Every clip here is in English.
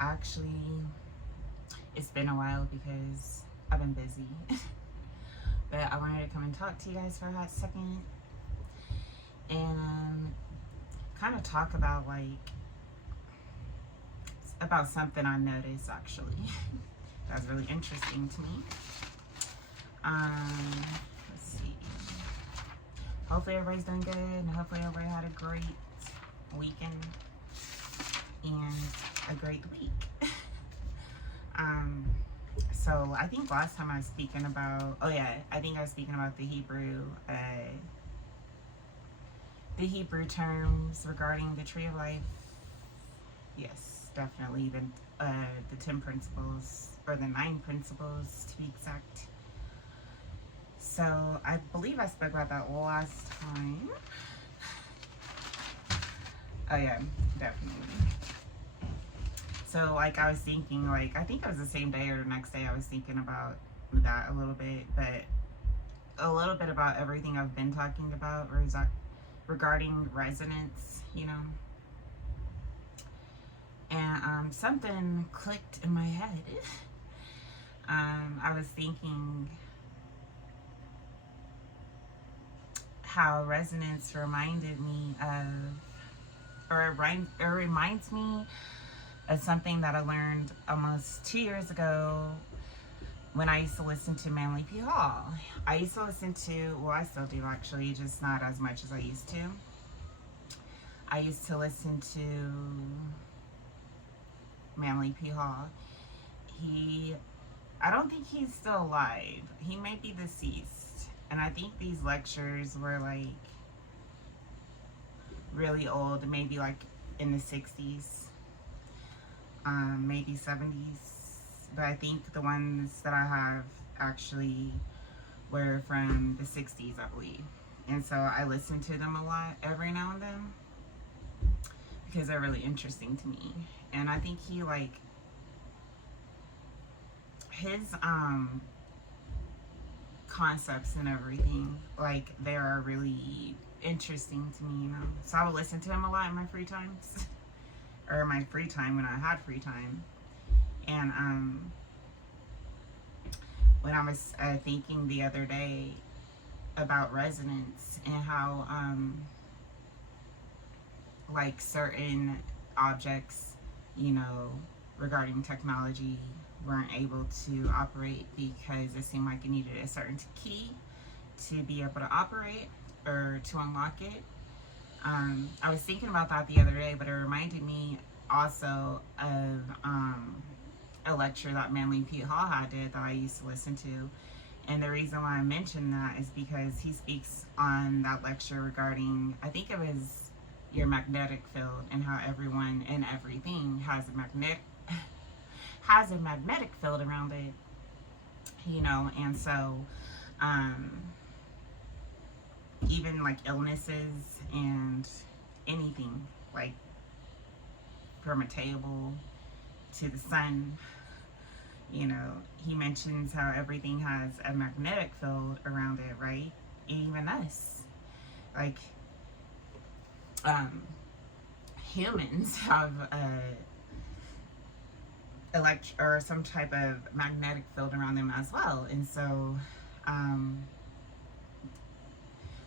Actually, it's been a while because I've been busy. But I wanted to come and talk to you guys for a hot second and kind of talk about about something I noticed actually. That's really interesting to me. Let's see. Hopefully everybody's doing good and hopefully everybody had a great weekend and a great week. So I think last time I was speaking about, I think I was speaking about the Hebrew terms regarding the tree of life. Yes, definitely the 10 principles, or the 9 principles to be exact. So I believe I spoke about that last time. Oh yeah, definitely. So I was thinking, I think it was the same day or the next day I was thinking about that a little bit, but a little bit about everything I've been talking about regarding resonance, And something clicked in my head. I was thinking how resonance reminded me of, or it reminds me of something that I learned almost 2 years ago when I used to listen to Manly P. Hall. I used to listen to, well, I still do actually, just not as much as I used to. I used to listen to Manly P. Hall. I don't think he's still alive. He may be deceased. And I think these lectures were really old, maybe in the 60s. Maybe 70s, but I think the ones that I have actually were from the 60s, I believe. And so I listen to them a lot every now and then because they're really interesting to me. And I think his concepts and everything, they are really interesting to me, So I would listen to him a lot in my free times. Or my free time when I had free time. And when I was thinking the other day about resonance and how certain objects, regarding technology weren't able to operate because it seemed like it needed a certain key to be able to operate or to unlock it. I was thinking about that the other day, but it reminded me also of a lecture that Manly P. Hall did that I used to listen to. And the reason why I mentioned that is because he speaks on that lecture regarding, I think it was your magnetic field and how everyone and everything has a magnetic field around it, and so even illnesses and anything, from a table to the sun, he mentions how everything has a magnetic field around it, right? Even us, humans have or some type of magnetic field around them as well. And so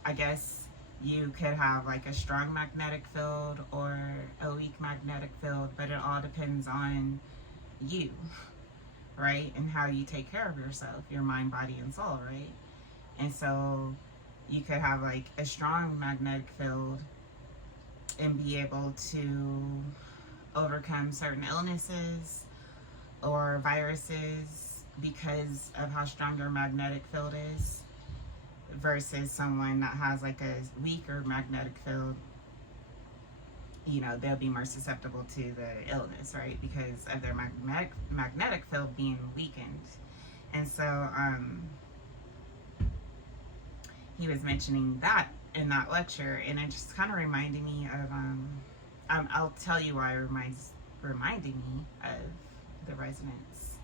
I guess you could have a strong magnetic field or a weak magnetic field, but it all depends on you, right? And how you take care of yourself, your mind, body, and soul, right? And so you could have a strong magnetic field and be able to overcome certain illnesses or viruses because of how strong your magnetic field is, versus someone that has a weaker magnetic field. They'll be more susceptible to the illness, right? Because of their magnetic field being weakened. And so he was mentioning that in that lecture, and it just kind of reminded me of I'll tell you why it reminded me of the resonance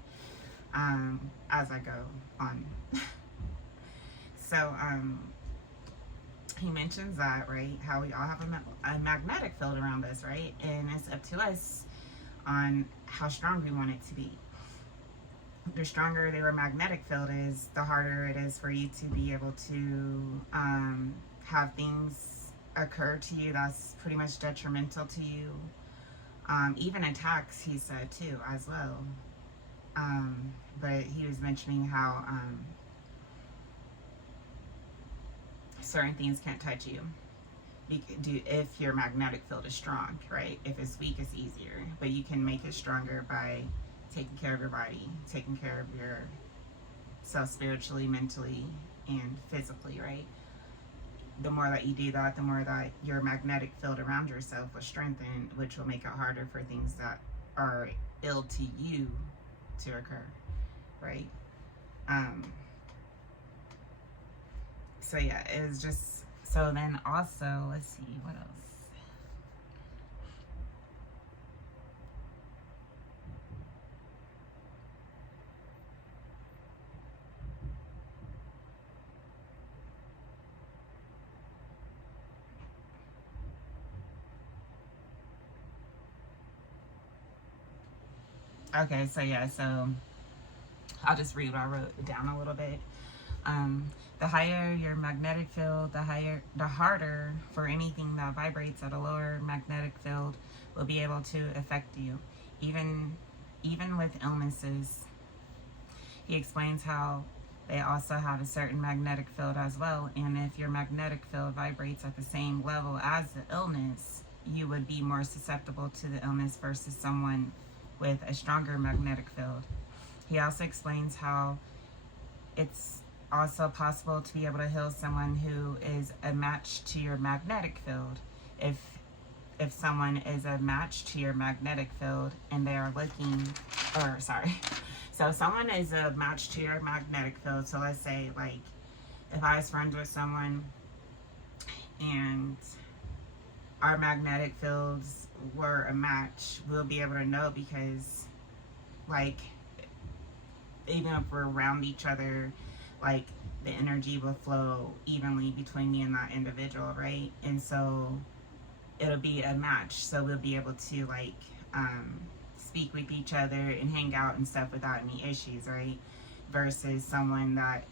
as I go on. So he mentions that, right, how we all have a magnetic field around us, right? And it's up to us on how strong we want it to be. The stronger their magnetic field is, the harder it is for you to be able to have things occur to you that's pretty much detrimental to you. Even attacks, he said too, as well. But he was mentioning how certain things can't touch you if your magnetic field is strong, right? If it's weak, it's easier. But you can make it stronger by taking care of your body, taking care of yourself spiritually, mentally, and physically, right? The more that you do that, the more that your magnetic field around yourself will strengthen, which will make it harder for things that are ill to you to occur, right? So yeah, it was just, so then also, let's see, what else? Okay, so yeah, so I'll just read what I wrote down a little bit. The higher your magnetic field, the harder for anything that vibrates at a lower magnetic field will be able to affect you, even with illnesses. He explains how they also have a certain magnetic field as well, and if your magnetic field vibrates at the same level as the illness, you would be more susceptible to the illness versus someone with a stronger magnetic field. He also explains how it's also possible to be able to heal someone who is a match to your magnetic field. If someone is a match to your magnetic field and they are looking, or sorry, so if someone is a match to your magnetic field, so let's say like if I was friends with someone and our magnetic fields were a match, we'll be able to know because like even if we're around each other, like the energy will flow evenly between me and that individual, right? And so it'll be a match, so we'll be able to like speak with each other and hang out and stuff without any issues, right? Versus someone that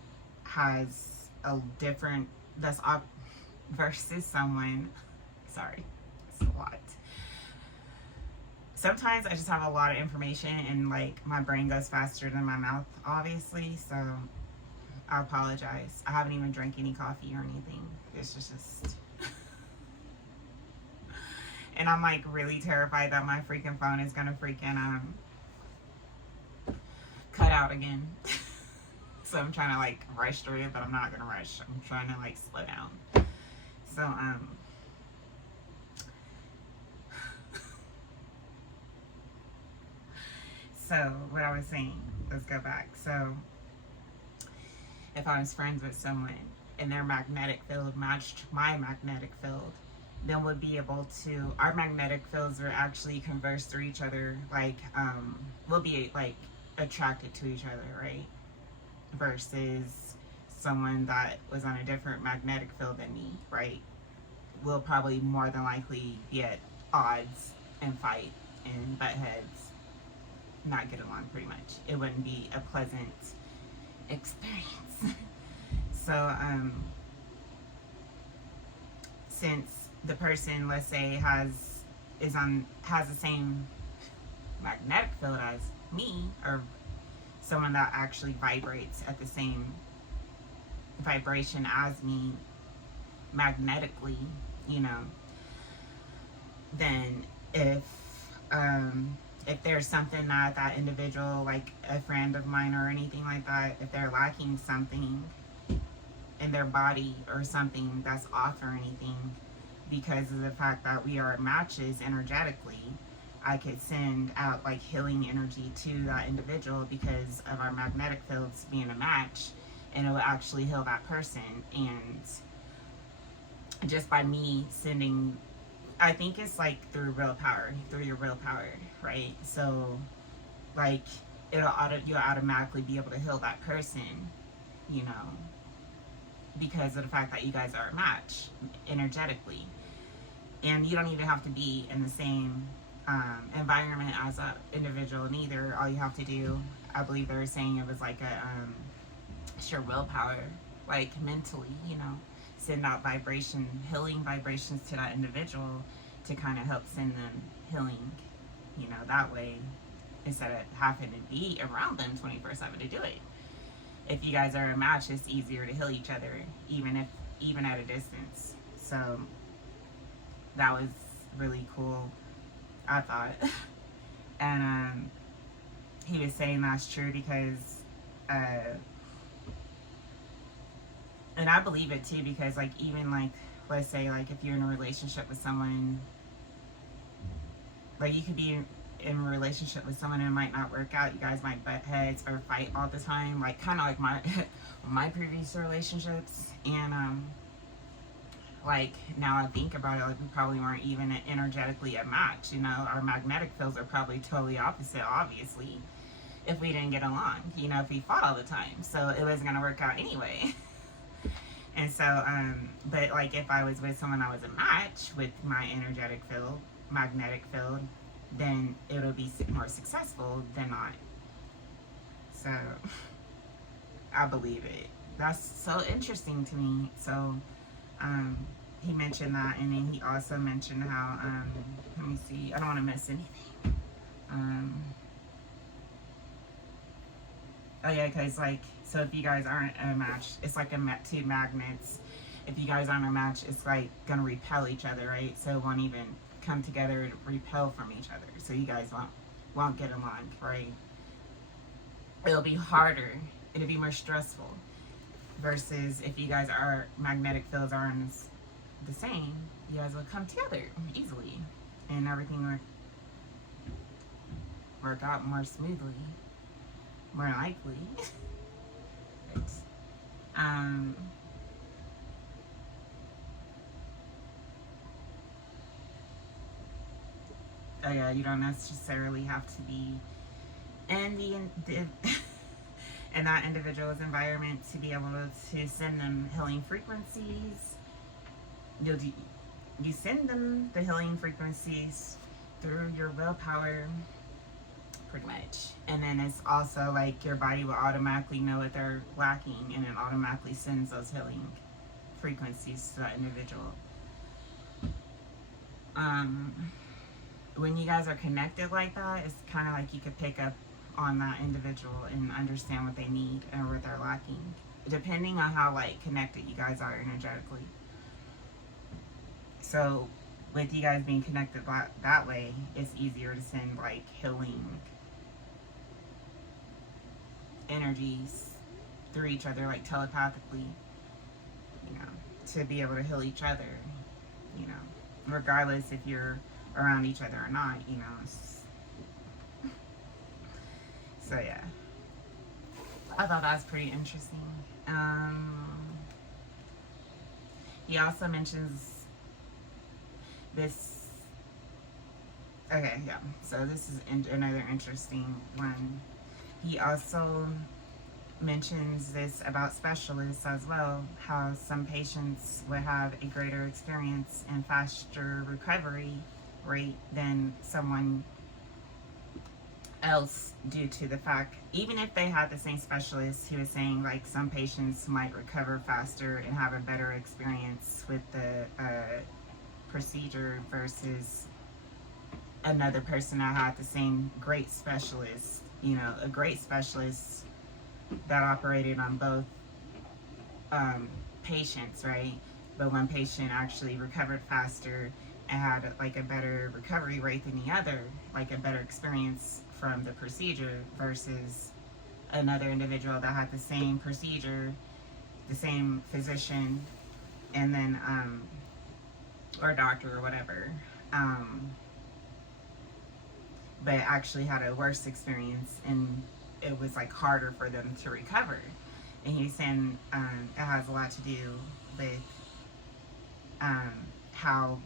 has a different versus someone, sorry, it's a lot. Sometimes I just have a lot of information and like my brain goes faster than my mouth, obviously, so I apologize. I haven't even drank any coffee or anything. It's just and I'm like really terrified that my freaking phone is gonna freaking cut out again. So I'm trying to like rush through it, but I'm not gonna rush. I'm trying to like slow down. So so what I was saying, let's go back. So if I was friends with someone and their magnetic field matched my magnetic field, then we'd be able to, our magnetic fields will actually converse through each other, like we'll be like attracted to each other, right? Versus someone that was on a different magnetic field than me, right? We'll probably more than likely be at odds and fight and butt heads, not get along pretty much. It wouldn't be a pleasant experience. So since the person, let's say, has the same magnetic field as me, or someone that actually vibrates at the same vibration as me magnetically, you know, then if there's something that individual, like a friend of mine or anything like that, if they're lacking something in their body or something that's off or anything, because of the fact that we are matches energetically, I could send out like healing energy to that individual because of our magnetic fields being a match, and it will actually heal that person. And just by me sending, I think it's like through your willpower, right? So like you'll automatically be able to heal that person, you know, because of the fact that you guys are a match energetically. And you don't even have to be in the same environment as an individual neither. All you have to do, I believe they were saying it was like it's your willpower, like mentally, send out healing vibrations to that individual to kind of help send them healing, that way, instead of having to be around them 24/7 to do it. If you guys are a match, it's easier to heal each other, even at a distance. So that was really cool, I thought. And he was saying that's true because, and I believe it too, because like even like let's say like if you're in a relationship with someone, like you could be in a relationship with someone and it might not work out. You guys might butt heads or fight all the time, like kind of like my previous relationships. And like now I think about it, like we probably weren't even energetically a match. Our magnetic fields are probably totally opposite, obviously, if we didn't get along, if we fought all the time. So it wasn't gonna work out anyway. And so but like if I was with someone I was a match with my magnetic field, then it'll be more successful than not. So I believe it. That's so interesting to me. So he mentioned that, and then he also mentioned how let me see, I don't want to miss anything. Oh yeah, because like, so if you guys aren't a match, it's like two magnets. If you guys aren't a match, it's like gonna repel each other, right? So it won't even come together to repel from each other. So you guys won't get along, right? It'll be harder. It'll be more stressful. Versus if you guys magnetic fields aren't the same, you guys will come together easily, and everything will work out more smoothly, more likely. Right. Oh yeah, you don't necessarily have to be in in that individual's environment to be able to send them healing frequencies. You send them the healing frequencies through your willpower, pretty much. And then it's also like your body will automatically know what they're lacking, and it automatically sends those healing frequencies to that individual. When you guys are connected like that, it's kind of like you could pick up on that individual and understand what they need or what they're lacking, depending on how like connected you guys are energetically. So with you guys being connected that way, it's easier to send like healing energies through each other, like telepathically, to be able to heal each other, regardless if you're around each other or not, So yeah, I thought that was pretty interesting. He also mentions this. Okay, yeah. So this is another interesting one. He also mentions this about specialists as well, how some patients would have a greater experience and faster recovery rate than someone else, due to the fact, even if they had the same specialist, he was saying like some patients might recover faster and have a better experience with the procedure versus another person that had the same great specialist, a great specialist that operated on both patients, right? But one patient actually recovered faster and had like a better recovery rate than the other, like a better experience from the procedure, versus another individual that had the same procedure, the same physician, and then or doctor or whatever, but actually had a worse experience, and it was like harder for them to recover. And he's saying it has a lot to do with how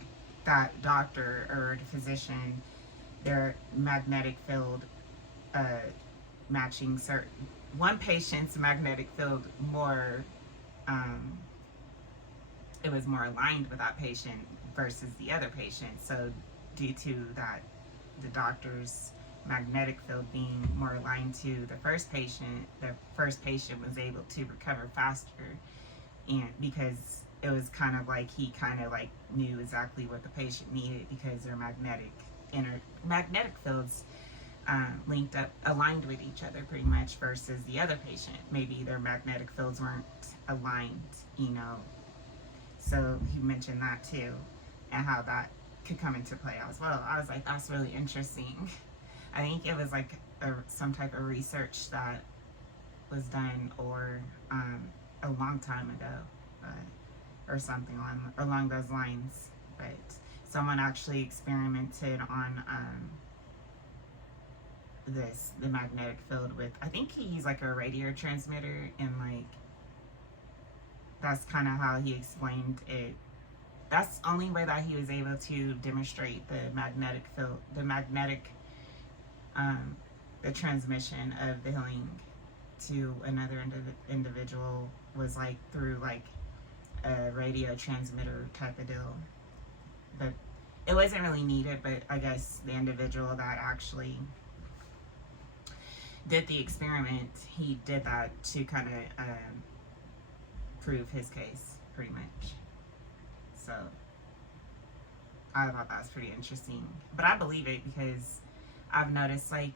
that doctor or the physician, their magnetic field matching certain one patient's magnetic field more, it was more aligned with that patient versus the other patient. So due to that the doctor's magnetic field being more aligned to the first patient was able to recover faster, and because it was kind of like he kind of like knew exactly what the patient needed because their magnetic fields linked up, aligned with each other pretty much, versus the other patient, maybe their magnetic fields weren't aligned, you know. So he mentioned that too, and how that could come into play as well. I was like, that's really interesting. I think it was like some type of research that was done, or a long time ago, or something along those lines. But someone actually experimented on the magnetic field with, I think he used like a radio transmitter, and like that's kind of how he explained it. That's the only way that he was able to demonstrate the magnetic field, the transmission of the healing to another individual, was like through like a radio transmitter type of deal. But it wasn't really needed, but I guess the individual that actually did the experiment, he did that to kind of prove his case, pretty much. So I thought that was pretty interesting. But I believe it because I've noticed, like,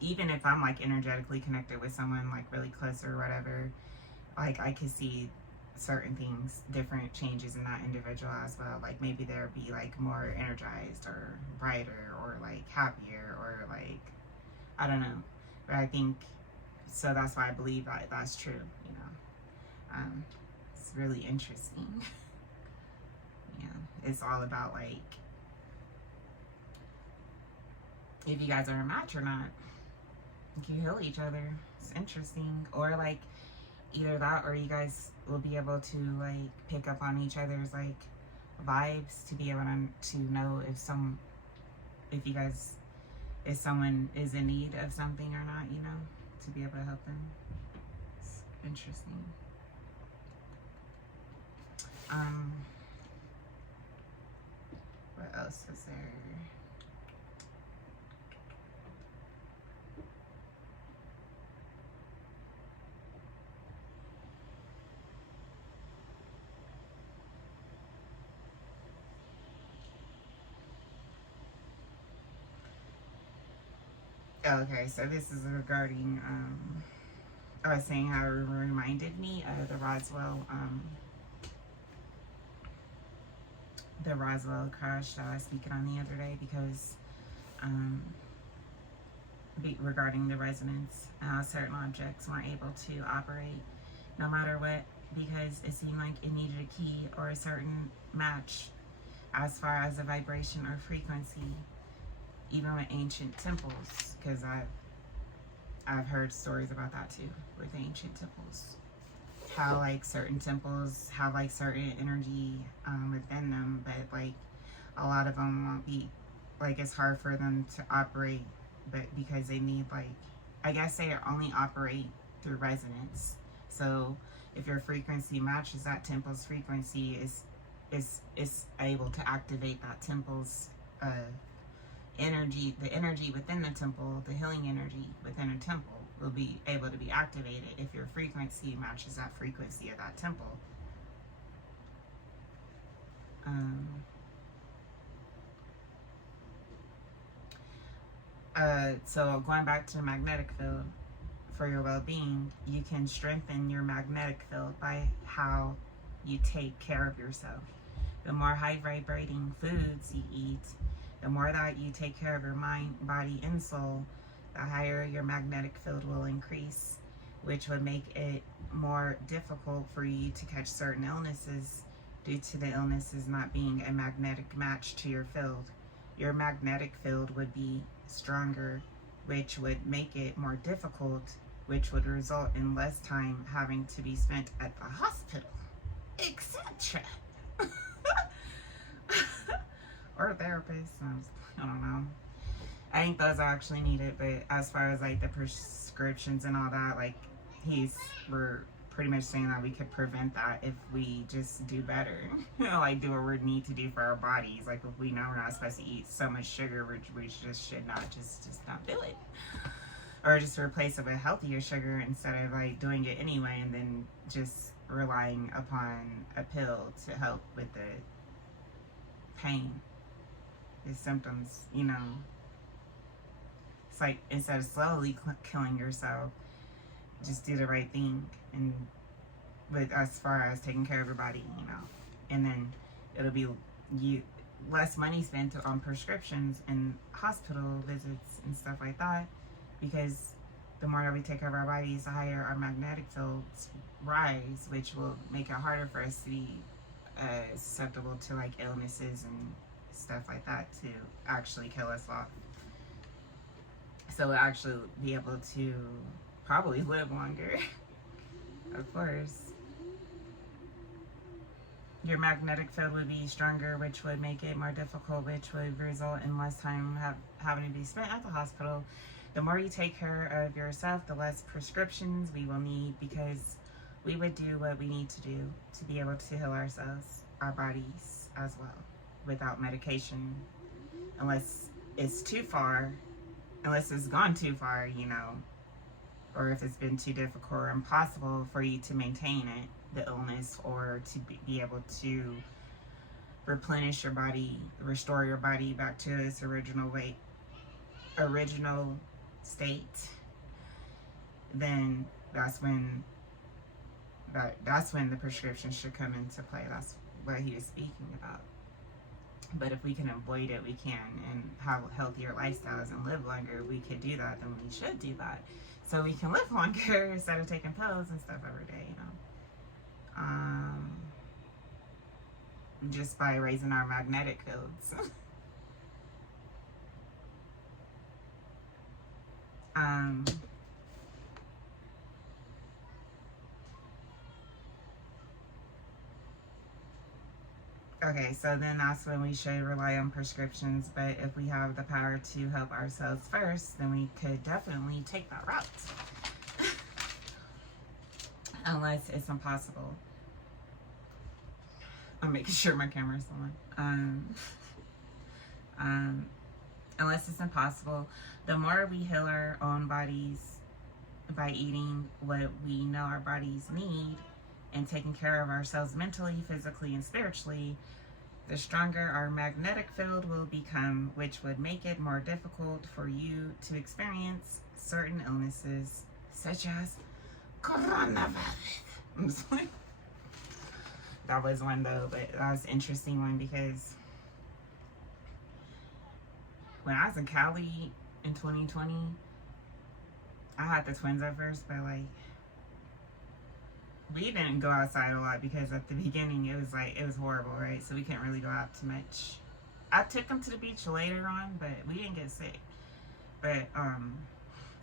even if I'm like energetically connected with someone like really close or whatever, like I could see certain things, different changes in that individual as well. Like maybe they'll be like more energized or brighter or like happier or like, I don't know. But I think, so that's why I believe that that's true, you know. It's really interesting. Yeah, it's all about like, if you guys are a match or not. You can heal each other. It's interesting. Or like either that, or you guys will be able to like pick up on each other's like vibes to be able to know if someone is in need of something or not, you know, to be able to help them. It's interesting. What else was there? Okay, so this is regarding, I was saying how it reminded me of the Roswell crash that I was speaking on the other day, because regarding the resonance, certain objects weren't able to operate no matter what, because it seemed like it needed a key or a certain match as far as the vibration or frequency, even with ancient temples, because I've heard stories about that too with ancient temples, how like certain temples have like certain energy within them, but like a lot of them won't be, like it's hard for them to operate, but because they need, like, I guess they only operate through resonance. So if your frequency matches that temple's frequency, is able to activate that temple's energy, the energy within the temple, the healing energy within a temple will be able to be activated if your frequency matches that frequency of that temple. So going back to the magnetic field, for your well-being, you can strengthen your magnetic field by how you take care of yourself. The more high vibrating foods you eat, the more that you take care of your mind, body, and soul, the higher your magnetic field will increase, which would make it more difficult for you to catch certain illnesses due to the illnesses not being a magnetic match to your field. Your magnetic field would be stronger, which would make it more difficult, which would result in less time having to be spent at the hospital, etc. Or a therapist. I don't know. I think those are actually needed, but as far as like the prescriptions and all that, like we're pretty much saying that we could prevent that if we just do better. Like, do what we need to do for our bodies. Like, if we know we're not supposed to eat so much sugar, we just should not just not do it. Or just replace it with healthier sugar instead of like doing it anyway and then just relying upon a pill to help with the pain, the symptoms, you know. It's like, instead of slowly killing yourself, just do the right thing. And with as far as taking care of your body, you know, and then it'll be less money spent on prescriptions and hospital visits and stuff like that, because the more that we take care of our bodies, the higher our magnetic fields rise, which will make it harder for us to be susceptible to like illnesses and stuff like that to actually kill us off. So we'll actually be able to probably live longer. Of course. Your magnetic field would be stronger, which would make it more difficult, which would result in less time having to be spent at the hospital. The more you take care of yourself, the less prescriptions we will need, because we would do what we need to do to be able to heal ourselves, our bodies as well, without medication, unless it's too far, unless it's gone too far, you know, or if it's been too difficult or impossible for you to maintain it, the illness, or to be able to replenish your body, restore your body back to its original state, then that's when the prescription should come into play. That's what he was speaking about. But if we can avoid it, we can, and have healthier lifestyles and live longer, we could do that, then we should do that. So we can live longer instead of taking pills and stuff every day, you know. Just by raising our magnetic fields. Okay, so then that's when we should rely on prescriptions, but if we have the power to help ourselves first, then we could definitely take that route. Unless it's impossible. I'm making sure my camera's on. Unless it's impossible, the more we heal our own bodies by eating what we know our bodies need and taking care of ourselves mentally, physically, and spiritually, the stronger our magnetic field will become, which would make it more difficult for you to experience certain illnesses, such as coronavirus. I'm just like, that was one though, but that was an interesting one, because when I was in Cali in 2020, I had the twins at first, but like, we didn't go outside a lot because at the beginning it was horrible, right? So we couldn't really go out too much. I took them to the beach later on, but we didn't get sick. But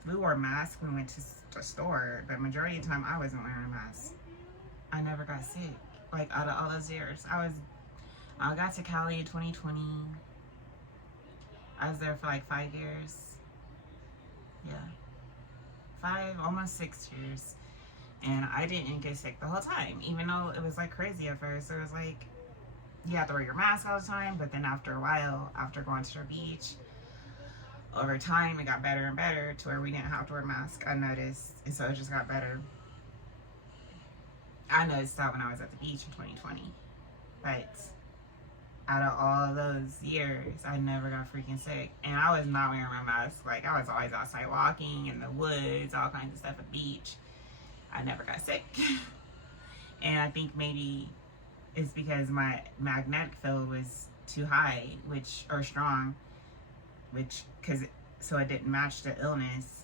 we wore masks when we went to the store, but majority of the time I wasn't wearing a mask. I never got sick. Like, out of all those years, I got to Cali in 2020. I was there for like 5 years. Yeah, 5, almost 6 years. And I didn't get sick the whole time, even though it was like crazy at first. It was like, you have to wear your mask all the time, but then after a while, after going to the beach, over time it got better and better to where we didn't have to wear masks, I noticed, and so it just got better. I noticed that when I was at the beach in 2020, but out of all those years, I never got freaking sick, and I was not wearing my mask. Like, I was always outside walking in the woods, all kinds of stuff at the beach. I never got sick. And I think maybe it's because my magnetic field was too high, or strong, so it didn't match the illness,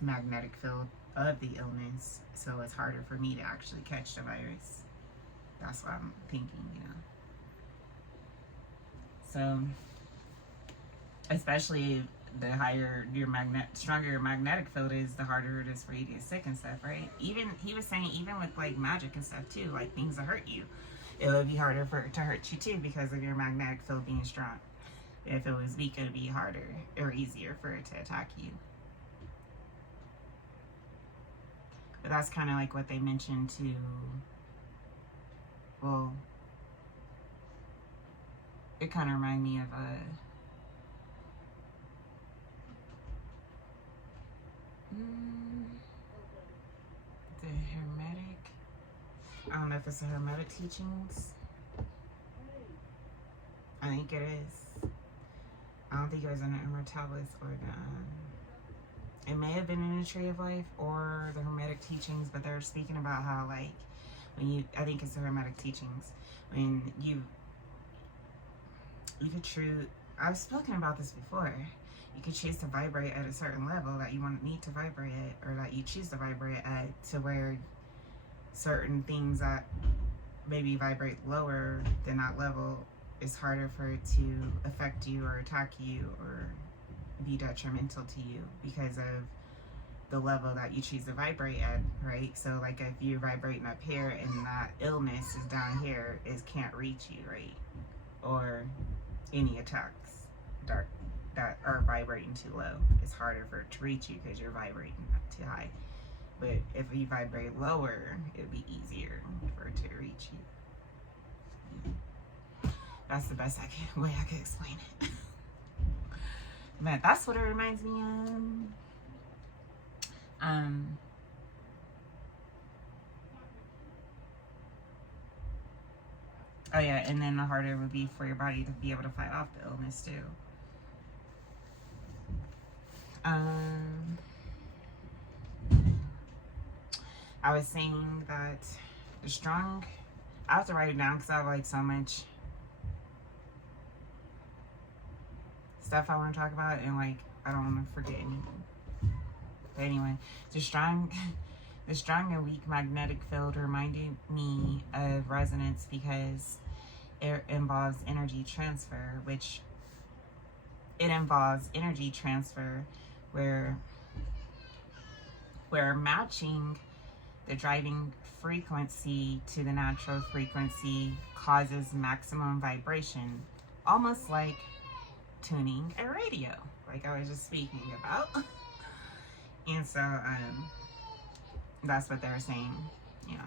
magnetic field of the illness, so it's harder for me to actually catch the virus. That's what I'm thinking, you know. So, especially the higher stronger your magnetic field is, the harder it is for you to get sick and stuff, right? Even, he was saying, even with like magic and stuff too, like things that hurt you, it would be harder for it to hurt you too, because of your magnetic field being strong. If it was weak, it would be harder or easier for it to attack you. But that's kind of like what they mentioned to, well, it kind of reminded me of the Hermetic, I don't know if it's the Hermetic teachings. I think it is. I don't think it was in the Immortalis or the, it may have been in the Tree of Life or the Hermetic teachings, but they're speaking about how, like, when you, I think it's the Hermetic teachings, when you could choose, I've spoken about this before, you could choose to vibrate at a certain level that you need to vibrate at, or that you choose to vibrate at, to where certain things that maybe vibrate lower than that level, it's harder for it to affect you or attack you or be detrimental to you because of the level that you choose to vibrate at, right? So like if you're vibrating up here and that illness is down here, it can't reach you, right? Or any attacks that are vibrating too low, it's harder for it to reach you because you're vibrating up too high. But if you vibrate lower, it'd be easier for it to reach you. That's the best way I can explain it. But that's what it reminds me of. Oh yeah, and then the harder it would be for your body to be able to fight off the illness too. I was saying that the strong, I have to write it down because I have like so much stuff I want to talk about, and like I don't want to forget anything. But anyway, the strong and weak magnetic field reminded me of resonance because it involves energy transfer, where matching the driving frequency to the natural frequency causes maximum vibration, almost like tuning a radio, like I was just speaking about. And so that's what they were saying, you know.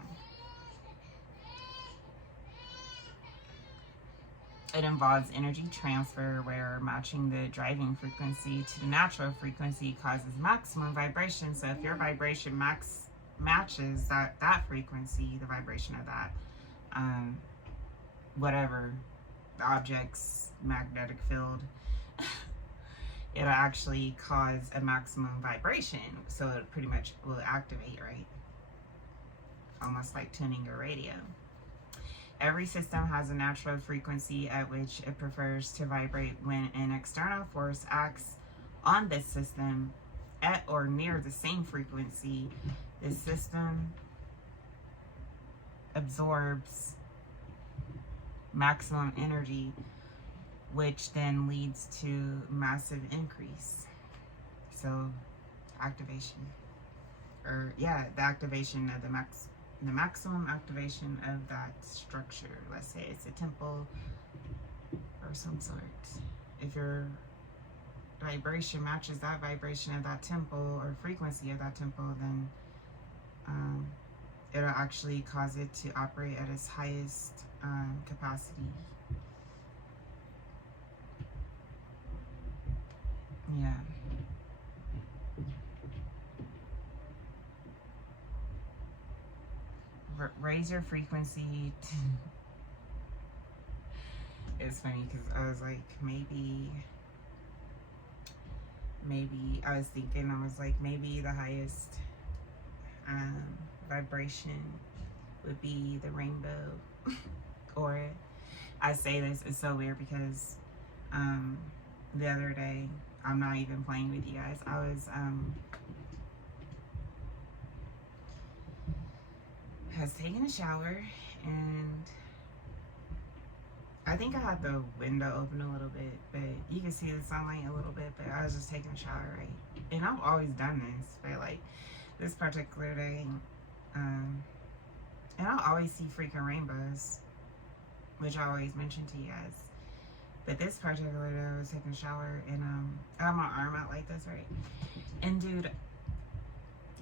It involves energy transfer where matching the driving frequency to the natural frequency causes maximum vibration. So if your vibration matches that frequency, the vibration of that, whatever, the object's magnetic field, it'll actually cause a maximum vibration. So it pretty much will activate, right? Almost like tuning your radio. Every system has a natural frequency at which it prefers to vibrate. When an external force acts on this system at or near the same frequency, the system absorbs maximum energy, which then leads to massive increase. So activation, or yeah, the activation of the maximum activation of that structure. Let's say it's a temple or some sort. If your vibration matches that vibration of that temple or frequency of that temple, then it'll actually cause it to operate at its highest capacity. Yeah. Raise your frequency. It's funny because I was like, maybe I was thinking, I was like, maybe the highest vibration would be the rainbow. Or I say this, it's so weird because the other day, I'm not even playing with you guys, I was taking a shower, and I think I had the window open a little bit, but you can see the sunlight a little bit, but I was just taking a shower, right? And I've always done this, but like this particular day, and I always see freaking rainbows, which I always mention to you guys. But this particular day, I was taking a shower, and I have my arm out like this, right? And dude,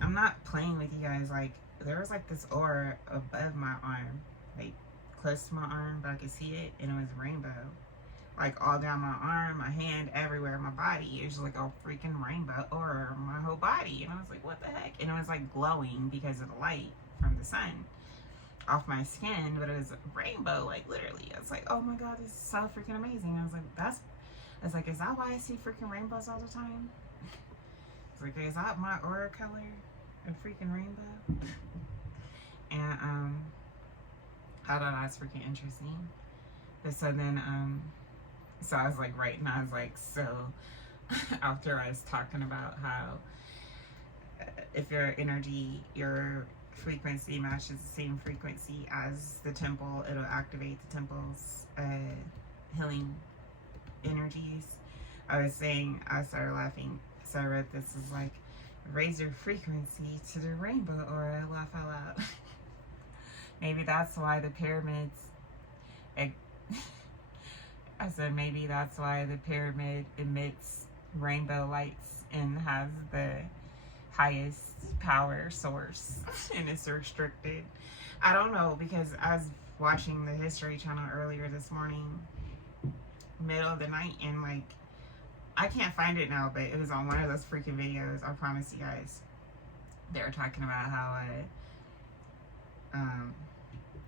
I'm not playing with you guys. Like, there was like this aura above my arm, like close to my arm, but I could see it, and it was rainbow. Like all down my arm, my hand, everywhere, my body. It was like a freaking rainbow aura my whole body. And I was like, what the heck? And it was like glowing because of the light from the sun off my skin, but it was rainbow, like literally. I was like, oh my god, this is so freaking amazing. I was like, is that why I see freaking rainbows all the time? It's like, is that my aura color? A freaking rainbow? And I thought that's freaking interesting. But so then so I was like writing, I was like, so after I was talking about how if your energy, your frequency matches the same frequency as the temple, it'll activate the temple's healing energies. I was saying, I started laughing. So I wrote this as like, raise your frequency to the rainbow aura, laugh out loud. Maybe that's why the pyramids, I said maybe that's why the pyramid emits rainbow lights and has the highest power source and it's restricted. I don't know, because I was watching the History Channel earlier this morning, middle of the night, and like, I can't find it now, but it was on one of those freaking videos, I promise you guys. They were talking about how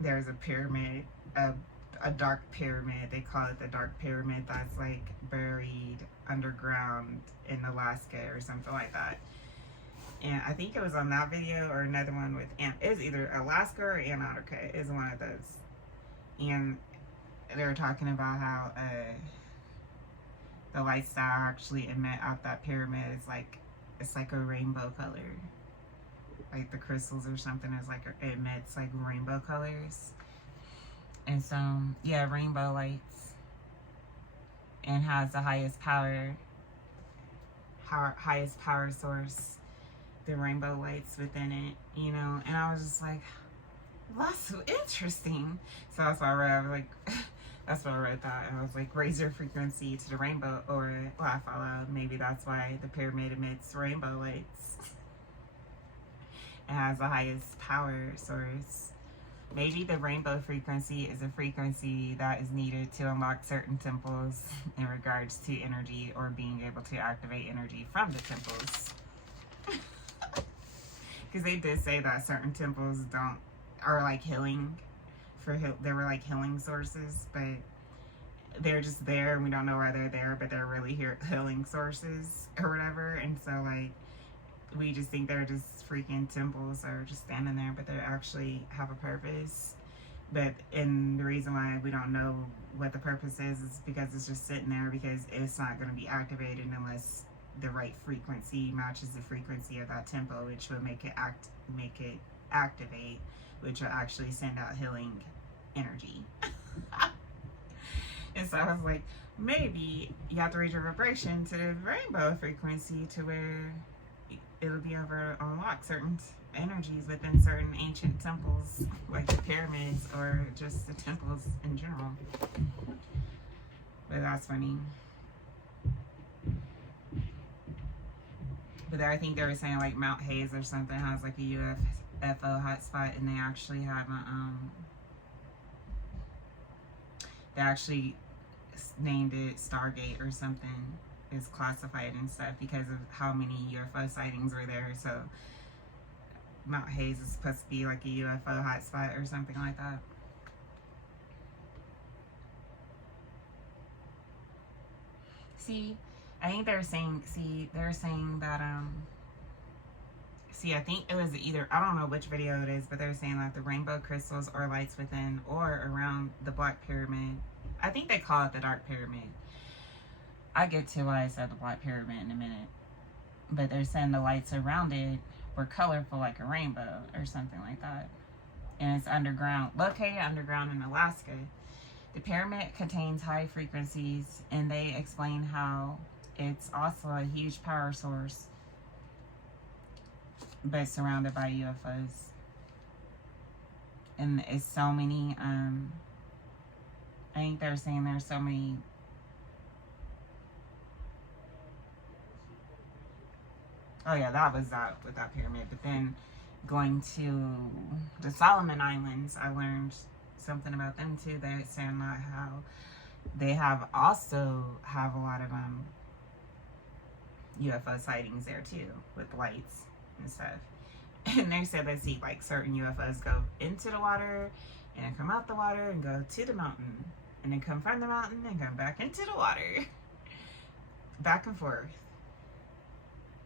there's a pyramid, a dark pyramid, they call it the dark pyramid, that's like buried underground in Alaska or something like that. And I think it was on that video or another one with, it was either Alaska or Antarctica, is one of those. And they were talking about how the lights that actually emit out that pyramid is like, it's like a rainbow color. Like the crystals or something is like, it emits like rainbow colors. And so, yeah, rainbow lights, and has the highest power source, the rainbow lights within it, you know. And I was just like, that's so interesting. So that's why I was like, that's why I wrote that. And I was like, raise your frequency to the rainbow, or laugh out loud. Maybe that's why the pyramid emits rainbow lights. It has the highest power source. Maybe the rainbow frequency is a frequency that is needed to unlock certain temples in regards to energy, or being able to activate energy from the temples. Because they did say that certain temples are like healing, they were like healing sources, but they're just there and we don't know why they're there, but they're really healing sources or whatever. And so like, we just think they're just freaking temples or just standing there, but they actually have a purpose. And the reason why we don't know what the purpose is because it's just sitting there, because it's not going to be activated unless the right frequency matches the frequency of that temple, which will make it activate, which will actually send out healing energy. And so I was like, maybe you have to raise your vibration to the rainbow frequency to where it'll be able to unlock certain energies within certain ancient temples, like the pyramids or just the temples in general. But that's funny. But I think they were saying like Mount Hayes or something has like a UFO hotspot, and they actually have they actually named it Stargate or something. Is classified and stuff because of how many UFO sightings were there. So Mount Hayes is supposed to be like a UFO hotspot or something like that. See, I think they're saying that I think it was either, I don't know which video it is, but they're saying that the rainbow crystals or lights within or around the Black Pyramid, I think they call it the Dark Pyramid. I get to why I said the Black Pyramid in a minute. But they're saying the lights around it were colorful like a rainbow or something like that. And it's underground, located underground in Alaska. The pyramid contains high frequencies, and they explain how it's also a huge power source, but surrounded by UFOs. And it's so many, I think they're saying there's so many . Oh yeah, that was that with that pyramid. But then going to the Solomon Islands, I learned something about them too. They're saying how they have also have a lot of UFO sightings there too, with lights and stuff. And they said they see like certain UFOs go into the water and then come out the water and go to the mountain and then come from the mountain and come back into the water, back and forth.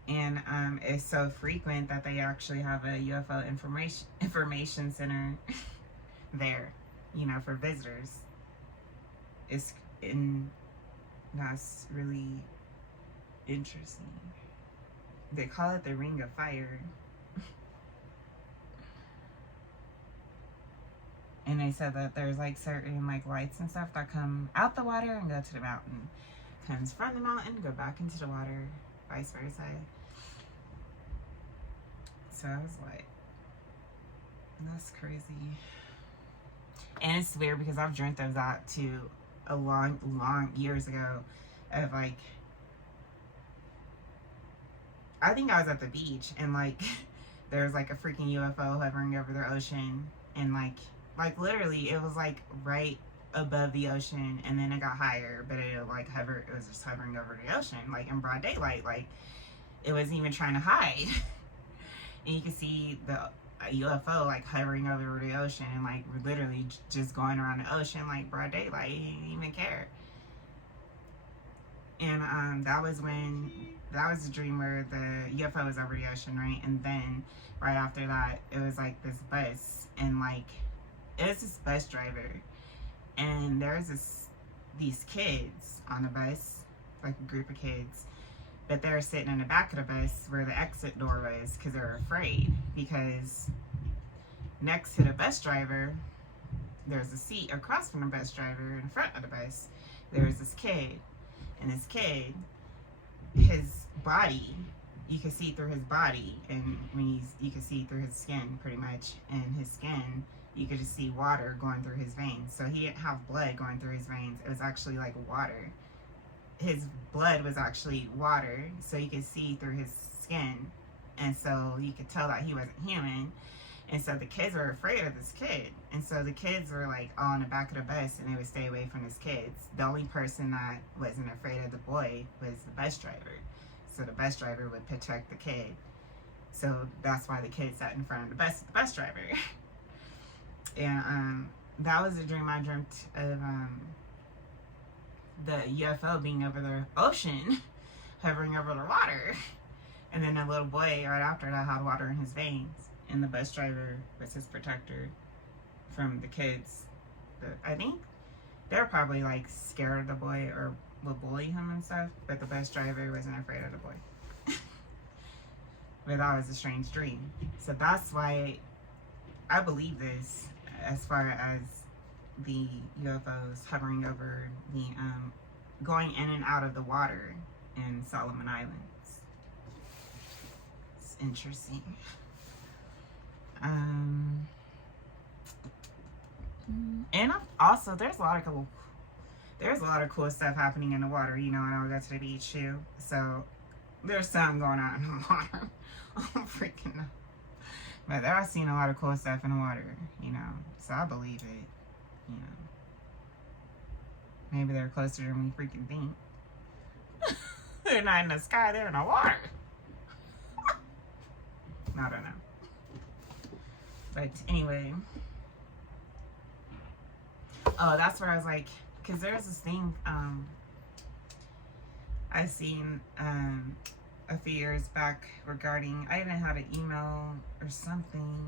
And it's so frequent that they actually have a UFO information center there, you know, for visitors. That's really interesting. They call it the Ring of Fire. And they said that there's like certain like lights and stuff that come out the water and go to the mountain. Comes from the mountain, go back into the water, vice versa. So I was like, that's crazy. And it's weird because I've dreamt of that too a long years ago. Of like, I think I was at the beach and like there was like a freaking UFO hovering over the ocean, and like literally it was like right above the ocean, and then it got higher, but it was just hovering over the ocean like in broad daylight, like it wasn't even trying to hide. And you can see the UFO like hovering over the ocean and like literally just going around the ocean like broad daylight. He didn't even care. And that was the dream where the UFO was over the ocean, right? And then right after that, it was like this bus, and like it was this bus driver, and there's these kids on the bus, like a group of kids, but they're sitting in the back of the bus where the exit door was because they were afraid, because next to the bus driver, there's a seat across from the bus driver in front of the bus. There's this kid, and this kid, his body, you can see through his body, and you can see through his skin pretty much, and his skin, you could just see water going through his veins. So he didn't have blood going through his veins. It was actually like water. His blood was actually water, so you could see through his skin, and so you could tell that he wasn't human. And so the kids were afraid of this kid, and so the kids were like all in the back of the bus, and they would stay away from his kids. The only person that wasn't afraid of the boy was the bus driver, so the bus driver would protect the kid. So that's why the kid sat in front of the bus driver. And that was a dream I dreamt of, the UFO being over the ocean, hovering over the water. And then a little boy right after that had water in his veins. And the bus driver was his protector from the kids. I think they were probably like scared of the boy or would bully him and stuff. But the bus driver wasn't afraid of the boy. But that was a strange dream. So that's why I believe this, as far as the UFOs hovering over the going in and out of the water in Solomon Islands. It's interesting. And also there's a lot of cool stuff happening in the water, you know, when I would go to the beach too. So there's something going on in the water. I'm freaking out. But I've seen a lot of cool stuff in the water, you know, so I believe it, you know. Maybe they're closer than we freaking think. They're not in the sky, they're in the water. I don't know. But anyway. Oh, that's where I was like, because there's this thing I seen a few years back regarding, I even had an email or something.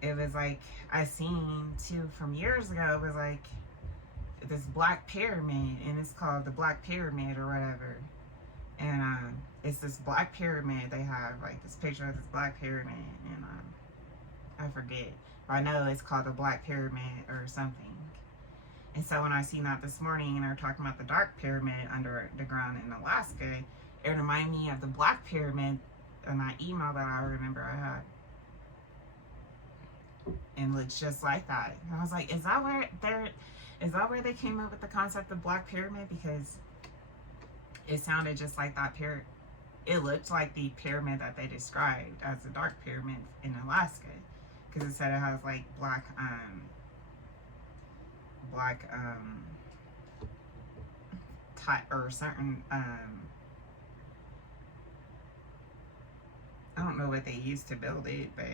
It was like, I seen too from years ago, it was like this black pyramid, and it's called the Black Pyramid or whatever. And it's this black pyramid. They have like this picture of this black pyramid, and I forget, but I know it's called the Black Pyramid or something. And so when I seen that this morning, and they were talking about the Dark Pyramid under the ground in Alaska, it reminded me of the Black Pyramid in that email that I remember I had. And it looks just like that. And I was like, is that where they came up with the concept of Black Pyramid? Because it sounded just like that it looked like the pyramid that they described as the Dark Pyramid in Alaska, because it said it has like black type or certain I don't know what they used to build it, but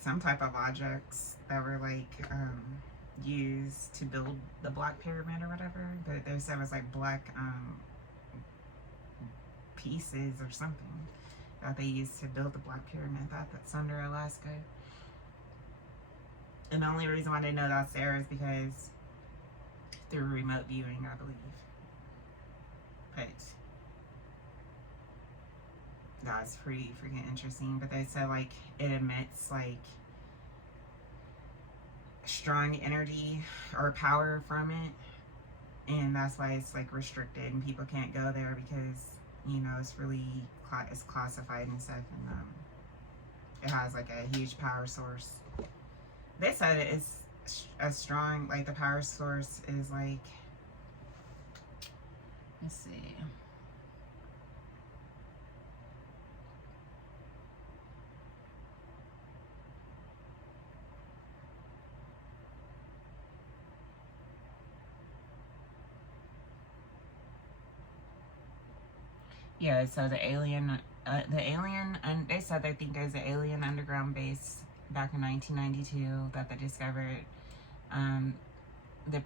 some type of objects that were like used to build the Black Pyramid or whatever. But they said it was like black pieces or something that they used to build the Black Pyramid. That's under Alaska. And the only reason why they know that's there is because through remote viewing, I believe. But that's pretty freaking interesting. But they said like it emits like strong energy or power from it, and that's why it's like restricted and people can't go there because, you know, it's really it's classified and stuff, and it has like a huge power source. They said it's a strong, like the power source is like, let's see, yeah, so the alien, and they said they think there's an alien underground base back in 1992 that they discovered. The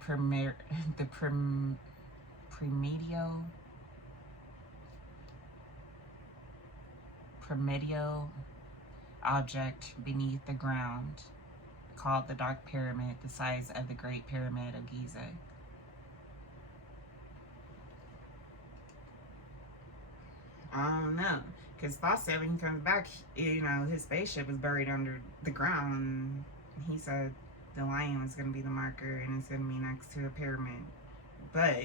Premedio object beneath the ground called the Dark Pyramid, the size of the Great Pyramid of Giza. I don't know, because Thought said when he comes back, you know, his spaceship was buried under the ground. He said the lion was going to be the marker and it's going to be next to a pyramid. But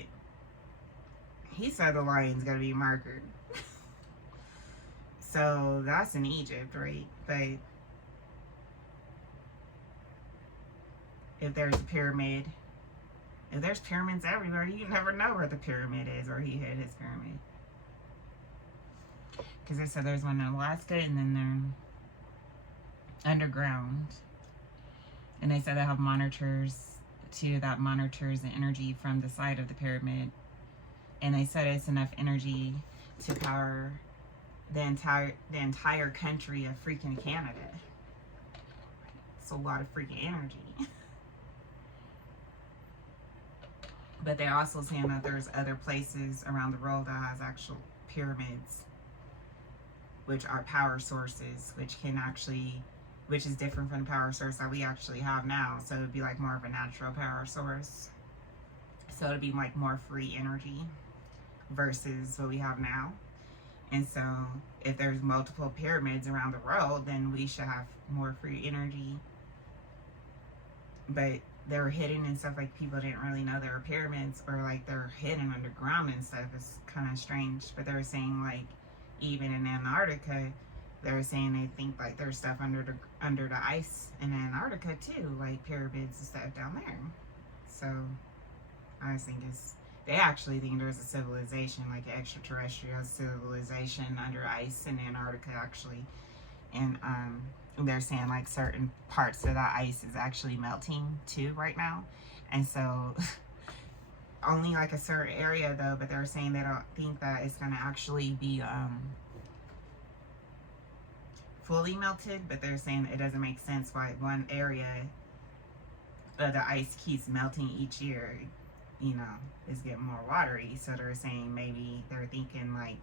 he said the lion's going to be markered. So that's in Egypt, right? But if there's a pyramid, if there's pyramids everywhere, you never know where the pyramid is, or he hid his pyramid. Because they said there's one in Alaska and then they're underground. And they said they have monitors too that monitors the energy from the side of the pyramid. And they said it's enough energy to power the entire country of freaking Canada. It's a lot of freaking energy. But they're also saying that there's other places around the world that has actual pyramids, which are power sources, which is different from the power source that we actually have now. So it would be like more of a natural power source. So it would be like more free energy versus what we have now. And so if there's multiple pyramids around the world, then we should have more free energy. But they were hidden and stuff, like people didn't really know there were pyramids, or like they're hidden underground and stuff. It's kind of strange. But they were saying like even in Antarctica, they were saying they think like there's stuff under the ice in Antarctica too, like pyramids and stuff down there. So I just think they actually think there's a civilization, like an extraterrestrial civilization under ice in Antarctica actually. And they're saying like certain parts of that ice is actually melting too right now. And so only like a certain area though, but they're saying they don't think that it's going to actually be fully melted, but they're saying it doesn't make sense why one area of the ice keeps melting each year, you know, is getting more watery. So they're saying maybe they're thinking like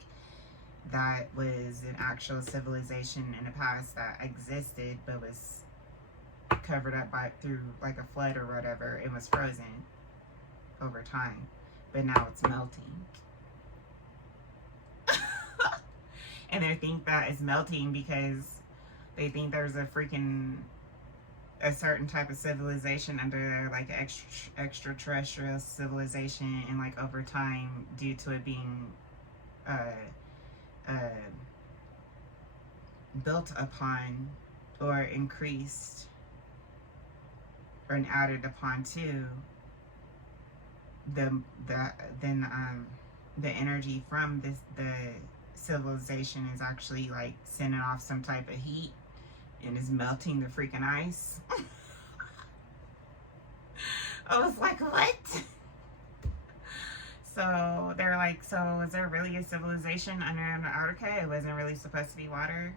that was an actual civilization in the past that existed but was covered up through like a flood or whatever. It was frozen over time, but now it's melting. And they think that it's melting because they think there's a certain type of civilization under there, like extraterrestrial civilization, and like over time, due to it being built upon or increased or added upon to the energy from the civilization is actually like sending off some type of heat and is melting the freaking ice. I was like, what? So they're like, so is there really a civilization under Antarctica? It wasn't really supposed to be water.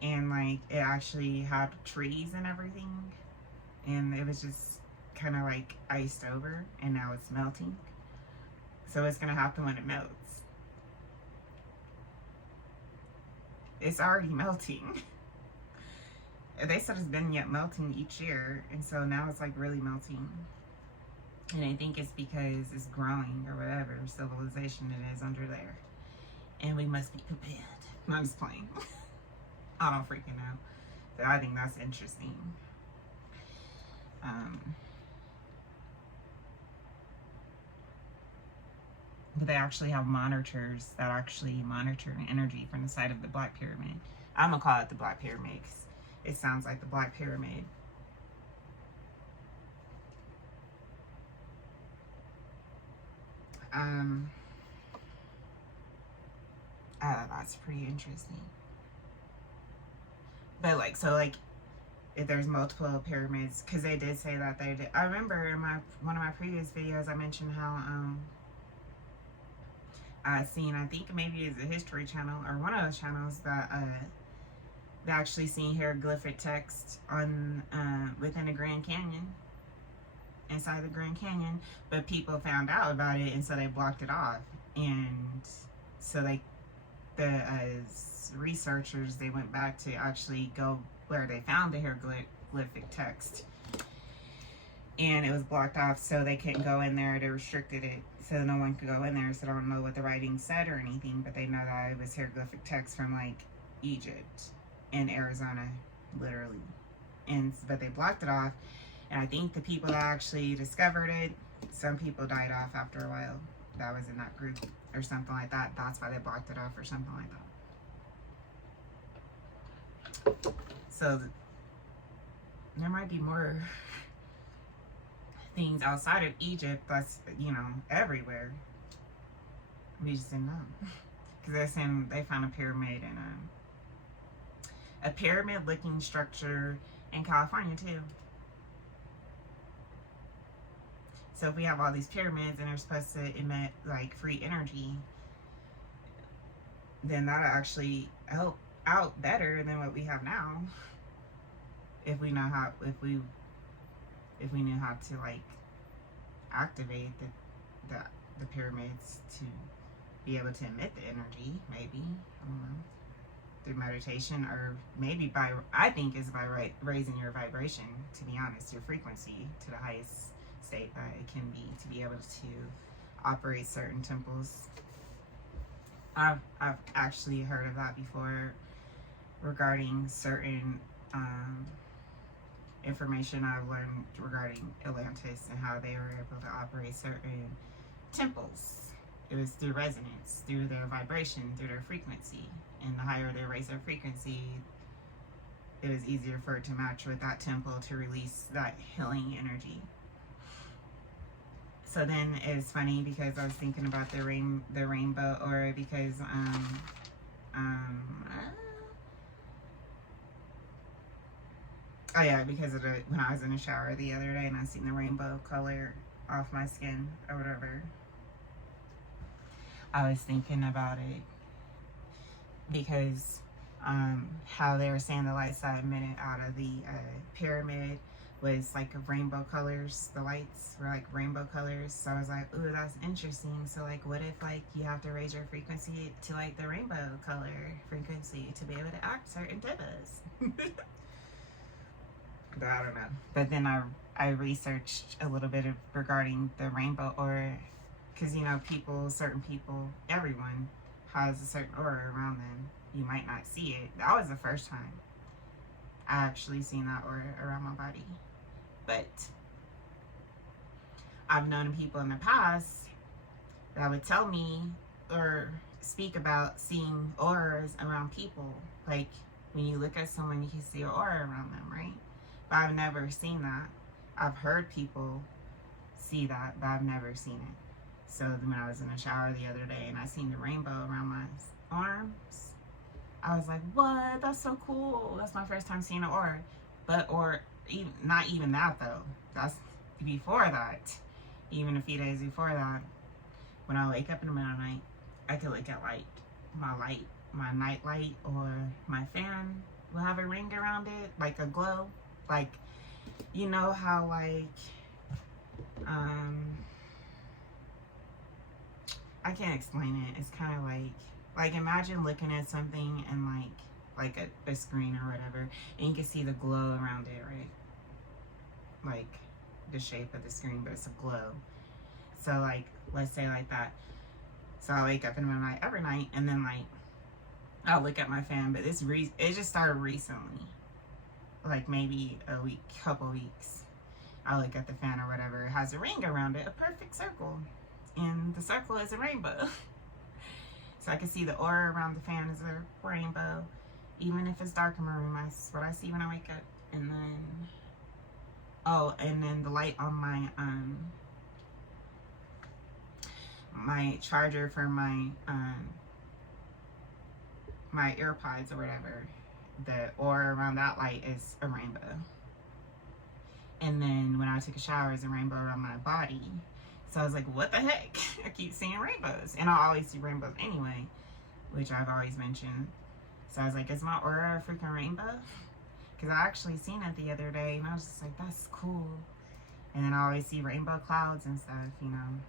And like, it actually had trees and everything. And it was just kind of like iced over, and now it's melting. So what's going to happen when it melts? It's already melting. They said it's been yet melting each year, and so now it's like really melting. And I think it's because it's growing or whatever civilization it is under there. And we must be prepared. I'm just playing. I don't freaking know. But I think that's interesting. But they actually have monitors that actually monitor energy from the side of the Black Pyramid. I'm going to call it the Black Pyramid because it sounds like the Black Pyramid. That's pretty interesting. But like, so like, if there's multiple pyramids, because they did say that they did. I remember in one of my previous videos, I mentioned how I seen, I think maybe it's a History Channel or one of those channels that they actually seen hieroglyphic text on within the Grand Canyon, inside the Grand Canyon, but people found out about it, and so they blocked it off. And so the researchers, they went back to actually go where they found the hieroglyphic text, and it was blocked off, so they couldn't go in there. They restricted it so no one could go in there, so they don't know what the writing said or anything, but they know that it was hieroglyphic text from like Egypt and Arizona, literally. But they blocked it off, and I think the people that actually discovered it, some people died off after a while that was in that group or something like that. That's why they blocked it off or something like that. So there might be more things outside of Egypt that's, everywhere. We just didn't know. Because they're saying they found a pyramid and a pyramid looking structure in California too. So if we have all these pyramids and they're supposed to emit like free energy, then that'll actually help out better than what we have now. If we know how, if we knew how to like activate the pyramids to be able to emit the energy, maybe, I don't know, through meditation, or maybe I think is by raising your vibration, to be honest, your frequency to the highest state that it can be, to be able to operate certain temples. I've actually heard of that before regarding certain information I've learned regarding Atlantis and how they were able to operate certain temples. It was through resonance, through their vibration, through their frequency. And the higher they raise their frequency, it was easier for it to match with that temple to release that healing energy. So then it's funny because I was thinking about the rainbow aura, because oh yeah, because of when I was in the shower the other day and I seen the rainbow color off my skin or whatever. I was thinking about it because how they were saying the lights that emitted out of the pyramid was like rainbow colors. The lights were like rainbow colors. So I was like, ooh, that's interesting. So like, what if like you have to raise your frequency to like the rainbow color frequency to be able to act certain types? But I don't know. But then I researched a little bit regarding the rainbow aura, because certain people, everyone has a certain aura around them. You might not see it. That was the first time I actually seen that aura around my body. But I've known people in the past that would tell me or speak about seeing auras around people. Like when you look at someone, you can see an aura around them, right? But I've never seen that. I've heard people see that, but I've never seen it. So when I was in the shower the other day and I seen the rainbow arms. I was like, what? That's so cool. That's my first time seeing an aura. But, or even, not even that though. That's before that. Even a few days before that. When I wake up in the middle of the night, I could look at my night light, or my fan will have a ring around it, like a glow. Like, you know how like, I can't explain it. It's kind of like imagine looking at something and like a screen or whatever, and you can see the glow around it, right? Like the shape of the screen, but it's a glow. So like, let's say like that. So I wake up in the middle of the night every night, and then like I'll look at my fan, but it just started recently, like maybe a week, couple weeks. I look at the fan or whatever. It has a ring around it, a perfect circle, and the circle is a rainbow. So I can see the aura around the fan is a rainbow, even if it's dark and maroon. That's what I see when I wake up. And then, oh, and then the light on my charger for my my AirPods or whatever, the aura around that light is a rainbow. And then when I took a shower, it's a rainbow around my body. So I was like, what the heck? I keep seeing rainbows. And I always see rainbows anyway, which I've always mentioned. So I was like, is my aura a freaking rainbow? Because I actually seen it the other day, and I was just like, that's cool. And then I always see rainbow clouds and stuff, you know.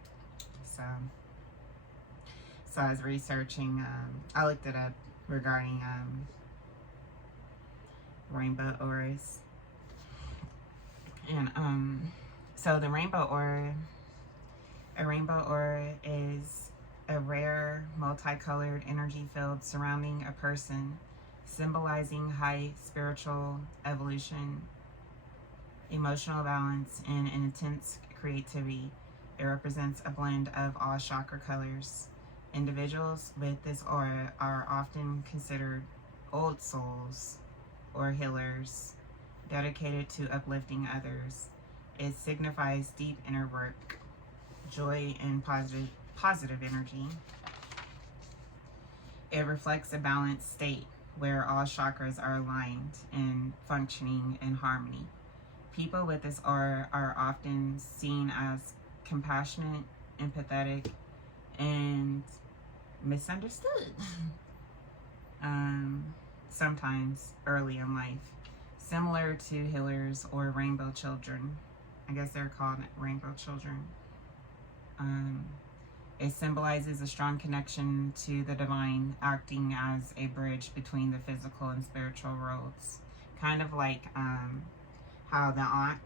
So I was researching, I looked it up regarding rainbow auras. And so the rainbow aura, a rainbow aura is a rare multicolored energy field surrounding a person, symbolizing high spiritual evolution, emotional balance, and an intense creativity. It represents a blend of all chakra colors. Individuals with this aura are often considered old souls or healers, dedicated to uplifting others. It signifies deep inner work, joy, and positive energy. It reflects a balanced state where all chakras are aligned and functioning in harmony. People with this aura are often seen as compassionate, empathetic, and misunderstood. Sometimes early in life, similar to healers or rainbow children. I guess they're called rainbow children. It symbolizes a strong connection to the divine, acting as a bridge between the physical and spiritual worlds. Kind of like how the Ankh,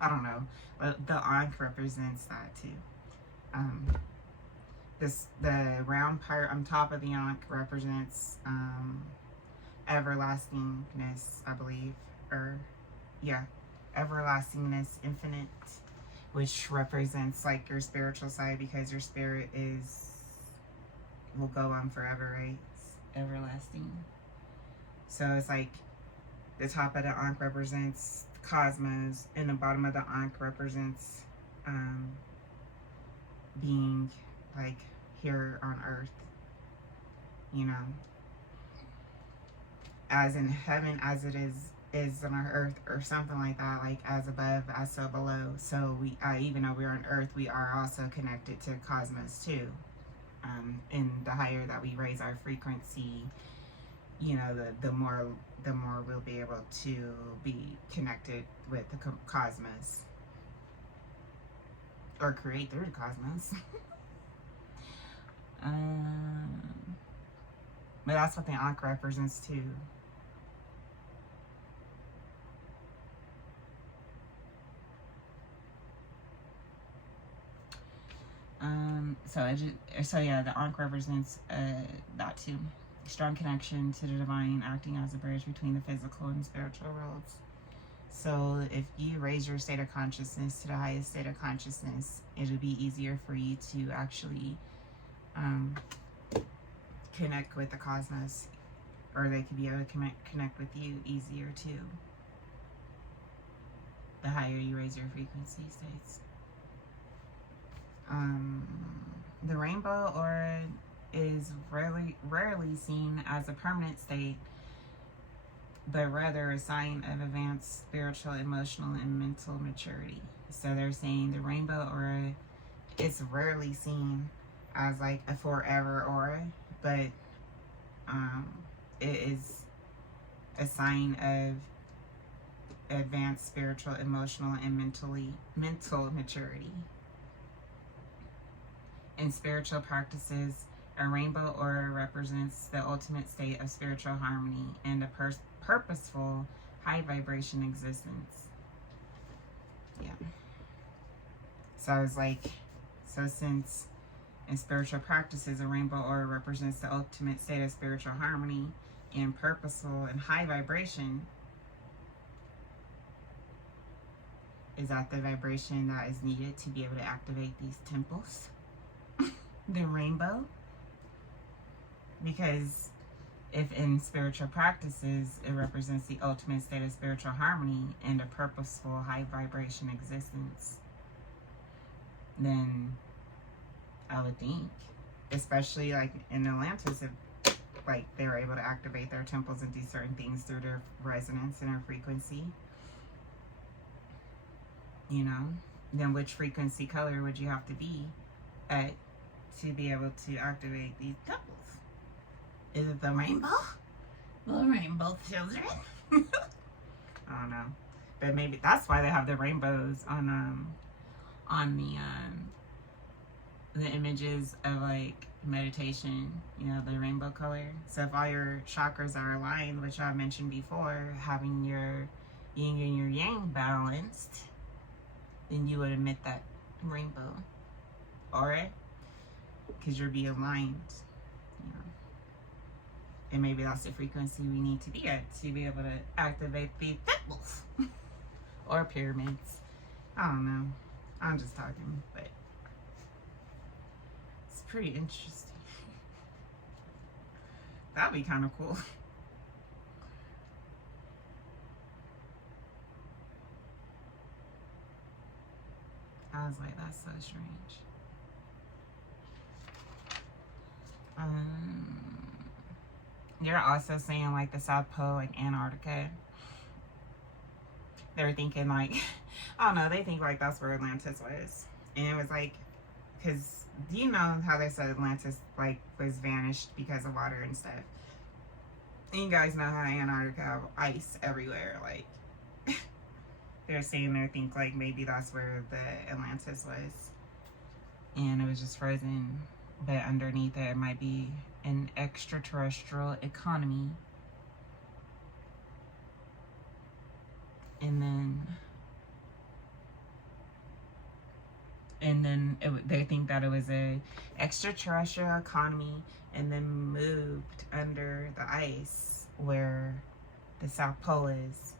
I don't know, but the Ankh represents that too. The round part on top of the Ankh represents everlastingness, I believe, or yeah, everlastingness, infinite, which represents like your spiritual side, because your spirit will go on forever, right? It's everlasting. So it's like the top of the Ankh represents cosmos, and the bottom of the Ankh represents being like here on earth, you know, as in heaven as it is on our earth, or something like that, like as above as so below. So we even though we're on earth, we are also connected to cosmos too. And the higher that we raise our frequency, you know, the more we'll be able to be connected with the cosmos, or create through the cosmos. But that's what the Ankh represents too. So yeah, the Ankh represents that too. Strong connection to the divine, acting as a bridge between the physical and spiritual worlds. So if you raise your state of consciousness to the highest state of consciousness, it'll be easier for you to actually connect with the cosmos, or they could be able to connect with you easier too. The higher you raise your frequency states. The rainbow aura is rarely seen as a permanent state, but rather a sign of advanced spiritual, emotional, and mental maturity. So they're saying the rainbow aura is rarely seen as like a forever aura, but it is a sign of advanced spiritual, emotional, and mental maturity. In spiritual practices, a rainbow aura represents the ultimate state of spiritual harmony and a purposeful, high vibration existence. Yeah. So I was like, so since in spiritual practices, a rainbow aura represents the ultimate state of spiritual harmony and purposeful and high vibration, is that the vibration that is needed to be able to activate these temples? The rainbow? Because if in spiritual practices it represents the ultimate state of spiritual harmony and a purposeful high vibration existence, then I would think, especially like in Atlantis, if like they were able to activate their temples and do certain things through their resonance and their frequency, you know, then which frequency color would you have to be at to be able to activate these temples? Is it the rainbow? The rainbow children? I don't know. But maybe that's why they have the rainbows on the images of like meditation, you know, the rainbow color. So if all your chakras are aligned, which I mentioned before, having your yin and your yang balanced, then you would emit that rainbow. Alright? Because you'll be aligned. You know. And maybe that's the frequency we need to be at to be able to activate the temples. Or pyramids. I don't know. I'm just talking, but it's pretty interesting. That'd be kind of cool. I was like, that's so strange. You're also saying like the South Pole, like Antarctica. They're thinking like, I don't know, they think like that's where Atlantis was. And it was like, because do you know how they said Atlantis like was vanished because of water and stuff? And you guys know how Antarctica have ice everywhere. Like, they're saying they think like maybe that's where the Atlantis was. And it was just frozen. But underneath it might be an extraterrestrial economy. And then they think that it was a extraterrestrial economy and then moved under the ice where the South Pole is.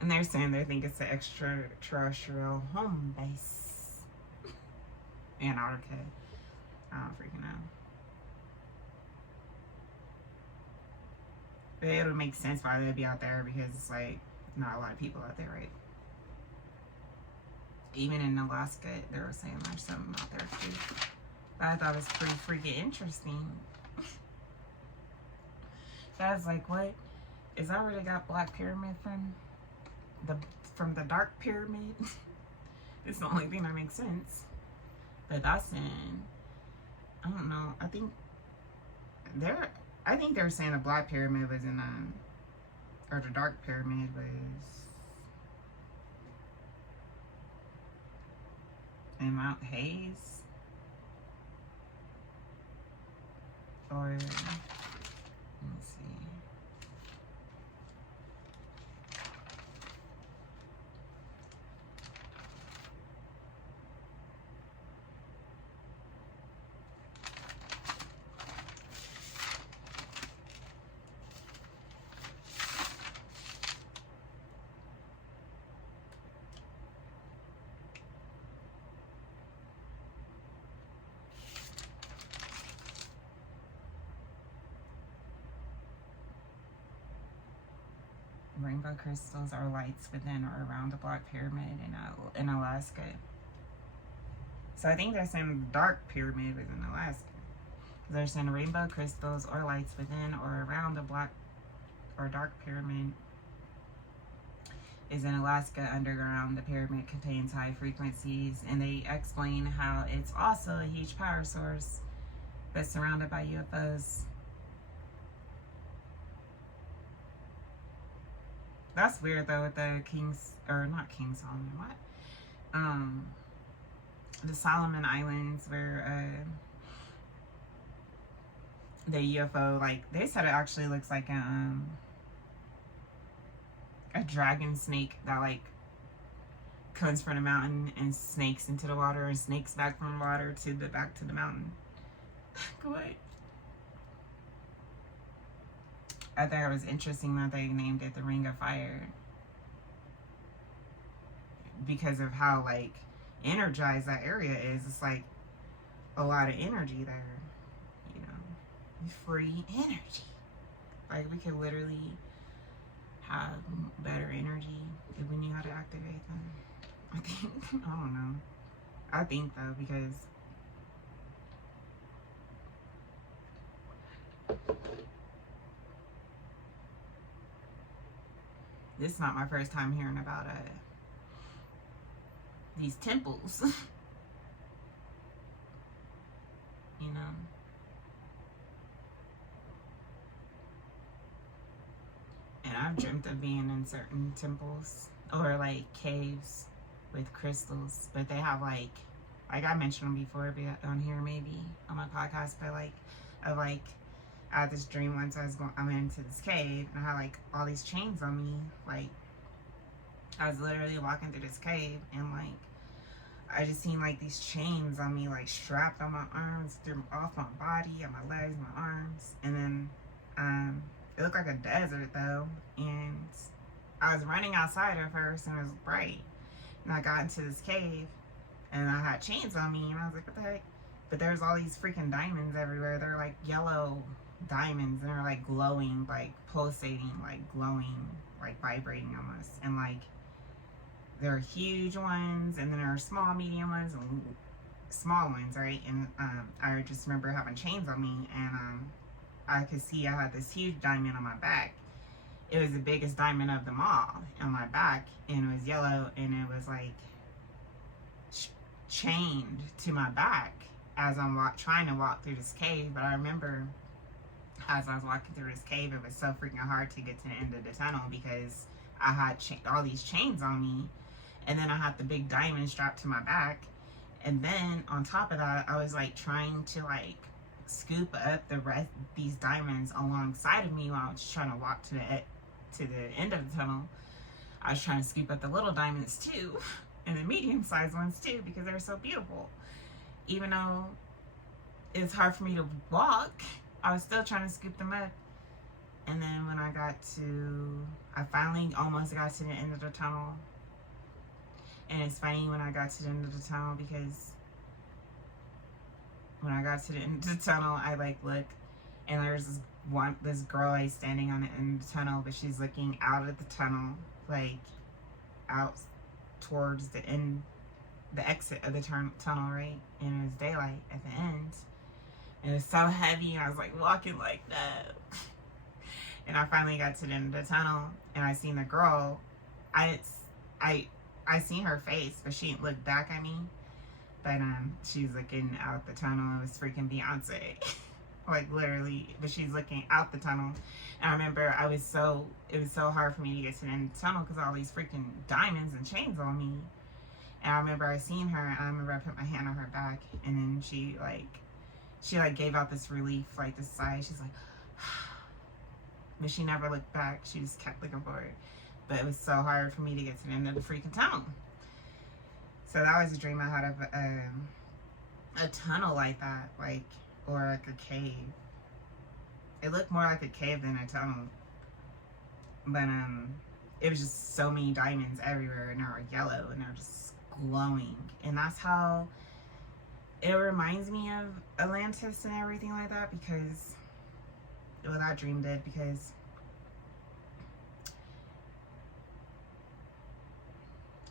And they're saying they think it's an extraterrestrial home base. Antarctica. I don't freaking know. But it would make sense why they'd be out there because it's like not a lot of people out there, right? Even in Alaska, they were saying there's something out there too. But I thought it was pretty freaking interesting. So I was like, what? Is that where they got Black Pyramid from? From the Dark Pyramid? It's the only thing that makes sense. But that's in, I don't know, I think they're saying the Black Pyramid was in, or the Dark Pyramid was in Mount Hayes. Or, let me see. Rainbow crystals are lights within or around the Black Pyramid in Alaska. So I think they're saying the dark pyramid was in Alaska. They're saying rainbow crystals or lights within or around the black or dark pyramid is in Alaska underground. The pyramid contains high frequencies, and they explain how it's also a huge power source that's surrounded by UFOs. That's weird though with the King's, or not King Solomon, what? The Solomon Islands where the UFO, like they said it actually looks like a dragon snake that like comes from the mountain and snakes into the water and snakes back from the water to the back to the mountain. What? I thought it was interesting that they named it the Ring of Fire because of how like energized that area is. It's like a lot of energy there, you know, free energy. Like we could literally have better energy if we knew how to activate them. I think, I don't know. I think though, because this is not my first time hearing about these temples. You know. And I've dreamt of being in certain temples or like caves with crystals, but they have like I mentioned them before on here maybe on my podcast, but like I had this dream once I went into this cave and I had like all these chains on me. Like I was literally walking through this cave and like I just seen like these chains on me, like strapped on my arms, off my body, on my legs, my arms, and then it looked like a desert though, and I was running outside at first and it was bright, and I got into this cave and I had chains on me and I was like, what the heck? But there's all these freaking diamonds everywhere. They're like yellow diamonds and they're like glowing, like pulsating, like glowing, like vibrating almost, and like there are huge ones and then there are small, medium ones, and small ones, right? And I just remember having chains on me, and I could see I had this huge diamond on my back. It was the biggest diamond of them all on my back, and it was yellow, and it was like chained to my back as I'm trying to walk through this cave. But I remember as I was walking through this cave, it was so freaking hard to get to the end of the tunnel because I had all these chains on me, and then I had the big diamond strapped to my back, and then on top of that, I was like trying to like scoop up these diamonds alongside of me while I was trying to walk to the end of the tunnel. I was trying to scoop up the little diamonds too, and the medium-sized ones too, because they're so beautiful. Even though it's hard for me to walk, I was still trying to scoop them up. And then when I finally almost got to the end of the tunnel. And it's funny when I got to the end of the tunnel, because when I got to the end of the tunnel, I like look, and there's this girl like standing on the end of the tunnel, but she's looking out at the tunnel, like out towards the exit of the tunnel, right? And it was daylight at the end, and it was so heavy, and I was like walking like that. And I finally got to the end of the tunnel, and I seen the girl. I seen her face, but she didn't look back at me. But she's looking out the tunnel. It was freaking Beyonce. Like literally, but she's looking out the tunnel. And I remember it was so hard for me to get to the end of the tunnel because all these freaking diamonds and chains on me. And I remember I seen her, and I remember I put my hand on her back, and then she gave out this relief, like this sigh. She's like, but she never looked back. She just kept looking forward. But it was so hard for me to get to the end of the freaking tunnel. So that was a dream I had of a tunnel like that, like, or like a cave. It looked more like a cave than a tunnel. But it was just so many diamonds everywhere, and they were yellow, and they're just glowing. And that's how it reminds me of Atlantis and everything like that, because, well, that dream did, because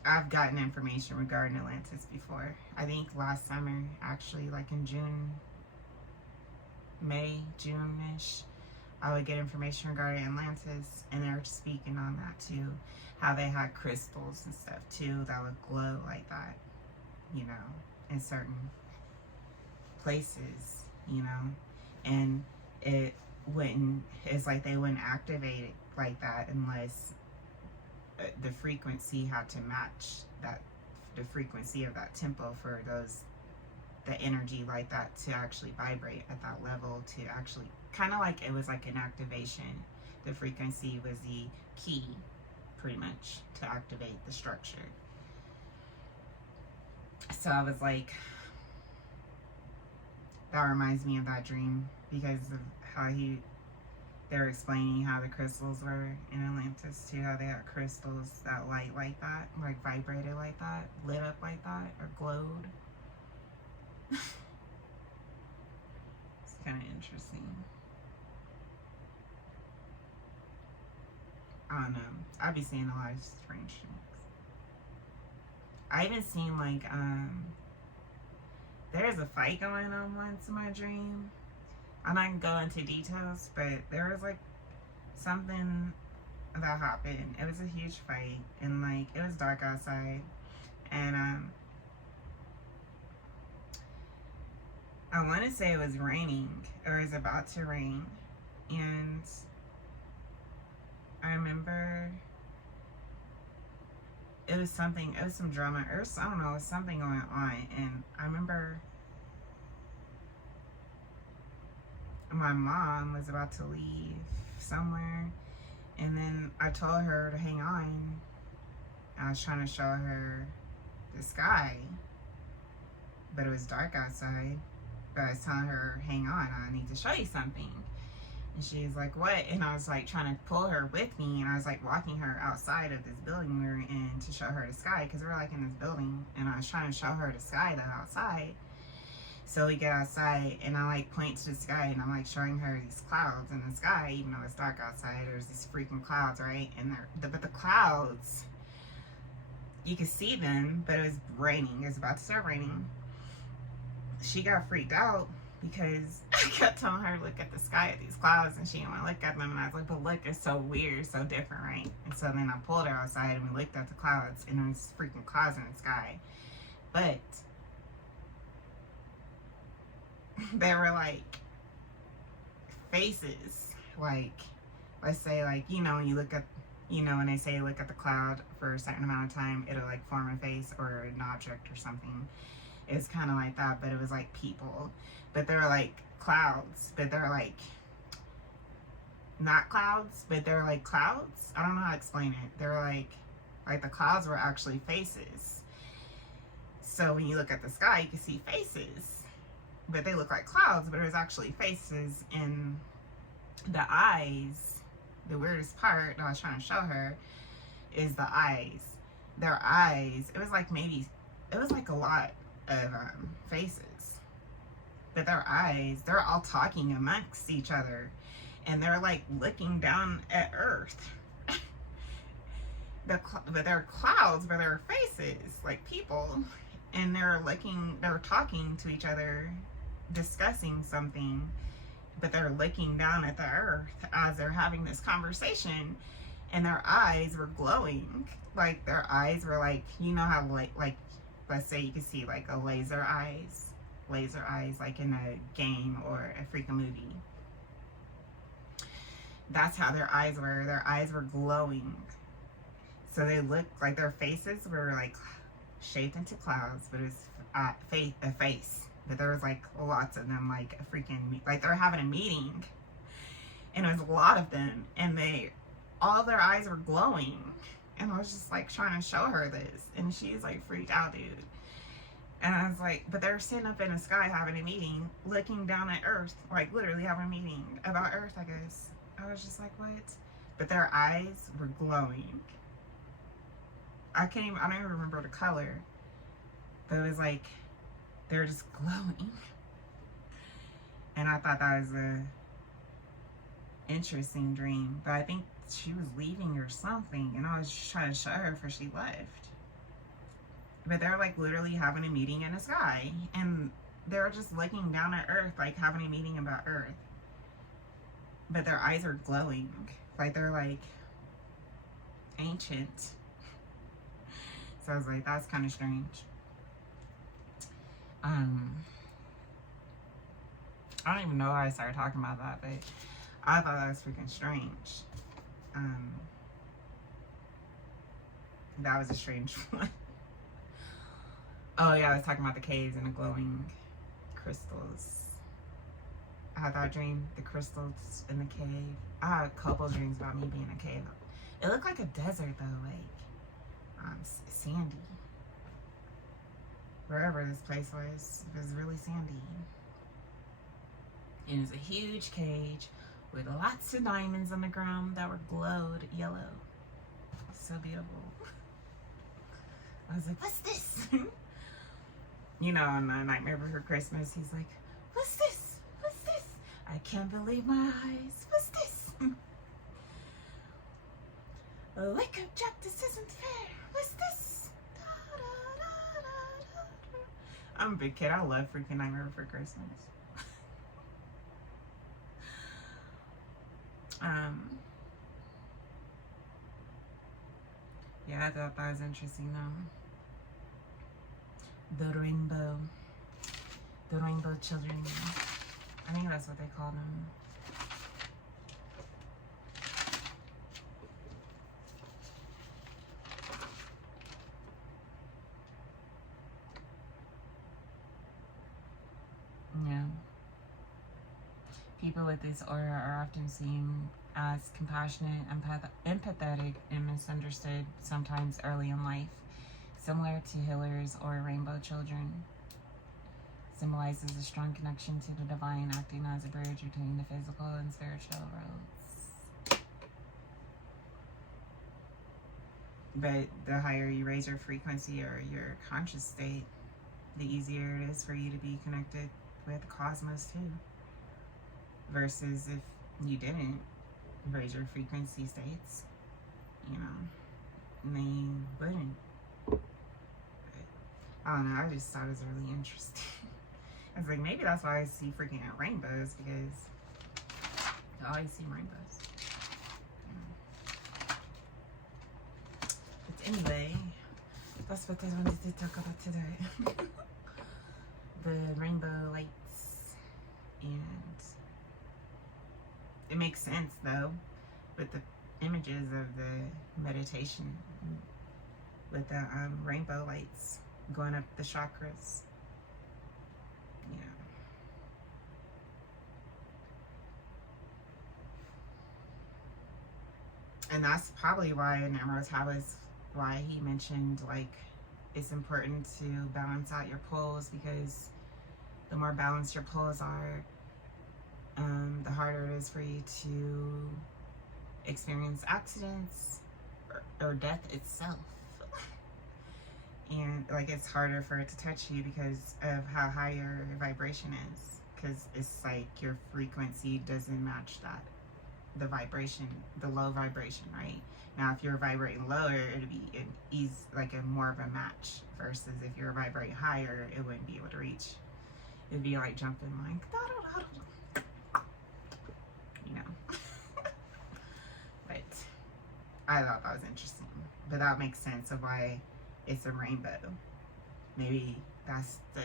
I've gotten information regarding Atlantis before. I think last summer, actually, like in June-ish, I would get information regarding Atlantis, and they were speaking on that too. How they had crystals and stuff too that would glow like that, you know, in certain places, you know, and it's like they wouldn't activate it like that unless the frequency had to match the frequency of that tempo for the energy like that to actually vibrate at that level, to actually kind of like it was like an activation. The frequency was the key pretty much to activate the structure. So I was like, that reminds me of that dream because of how they were explaining how the crystals were in Atlantis too, how they had crystals that light like that, like vibrated like that, lit up like that, or glowed. It's kind of interesting. I don't know. I'd be seeing a lot of strange things. I even seen like there's a fight going on once in my dream. I'm not gonna go into details, but there was like something that happened. It was a huge fight, and like it was dark outside, and I want to say it was raining or it was about to rain, and I remember it was some drama, or I don't know, it was something going on, and I remember my mom was about to leave somewhere, and then I told her to hang on. I was trying to show her the sky, but it was dark outside. But I was telling her, hang on, I need to show you something. And she's like, what? And I was like trying to pull her with me, and I was like walking her outside of this building we were in to show her the sky, because we're like in this building, and I was trying to show her the sky that's outside. So we get outside, and I like point to the sky, and I'm like showing her these clouds in the sky, even though it's dark outside. There's these freaking clouds, right? And but the clouds, you could see them, but it was raining. It was about to start raining. She got freaked out because I kept telling her to look at the sky at these clouds, and she didn't want to look at them. And I was like, but look, it's so weird, so different, right? And so then I pulled her outside, and we looked at the clouds, and there was freaking clouds in the sky. But they were like faces, like, let's say, like, you know, when you look at, you know, when they say look at the cloud for a certain amount of time, it'll like form a face or an object or something. It's kind of like that, but it was like people, but they're like clouds, but they're like not clouds, but they're like clouds. I don't know how to explain it. They're like the clouds were actually faces. So when you look at the sky, you can see faces, but they look like clouds, but it was actually faces. And the eyes, the weirdest part that I was trying to show her is the eyes. Their eyes, it was like a lot of faces, but their eyes, they're all talking amongst each other, and they're like looking down at Earth. But they're clouds, but they're faces, like people, and they're talking to each other, discussing something, but they're looking down at the Earth as they're having this conversation, and their eyes were glowing. Like their eyes were like, you know how like let's say you can see like a laser eyes like in a game or a freaking movie. That's how their eyes were. Their eyes were glowing. So they looked like their faces were like shaped into clouds, but it was a face. But there was like lots of them, like a freaking, like they were having a meeting, and it was a lot of them, and all their eyes were glowing. And I was just like trying to show her this, and she's like freaked out, dude. And I was like, but they're sitting up in the sky having a meeting, looking down at Earth, like literally having a meeting about Earth, I guess. I was just like, what? But their eyes were glowing. I don't even remember the color, but it was like, they were just glowing. And I thought that was a interesting dream, but I think she was leaving or something, and I was just trying to show her before she left. But they're like literally having a meeting in the sky, and they're just looking down at Earth, like having a meeting about Earth. But their eyes are glowing, like they're like ancient. So I was like, that's kind of strange. I don't even know why I started talking about that, but I thought that was freaking strange. That was a strange one. Oh yeah, I was talking about the caves and the glowing crystals. I had that dream, the crystals in the cave. I had a couple dreams about me being in a cave. It looked like a desert though, like sandy. Wherever this place was, it was really sandy. And it was a huge cage with lots of diamonds on the ground that were glowed yellow. So beautiful. I was like, what's this? You know, on Nightmare Before Christmas, he's like, what's this? What's this? I can't believe my eyes. What's this? Wake up, Jack, this isn't fair. What's this? Da, da, da, da, da. I'm a big kid. I love freaking Nightmare Before Christmas. Yeah, I thought that was interesting though. The rainbow children. I think that's what they call them. Yeah. People with this aura are often seen as compassionate, empathetic, and misunderstood, sometimes early in life, similar to healers or rainbow children. Symbolizes a strong connection to the divine, acting as a bridge between the physical and spiritual worlds. But the higher you raise your frequency or your conscious state, the easier it is for you to be connected with the cosmos too. Versus if you didn't raise your frequency states, you know, then you wouldn't. But, I don't know, I just thought it was really interesting. I was like, maybe that's why I see freaking rainbows, because I always see rainbows. Yeah. But anyway, that's what I wanted to talk about today. The rainbow lights. And it makes sense though, with the images of the meditation, with the rainbow lights going up the chakras. Yeah. And that's probably why in Emerald Towers, why he mentioned like it's important to balance out your poles, because the more balanced your poles are, the harder it is for you to experience accidents or death itself. And like it's harder for it to touch you because of how high your vibration is, because it's like your frequency doesn't match that, the vibration, the low vibration, right? Now if you're vibrating lower, it'd be like a more of a match, versus if you're vibrating higher, it wouldn't be able to reach. It'd be like jumping like you know. But I thought that was interesting, but that makes sense of why it's a rainbow. Maybe that's the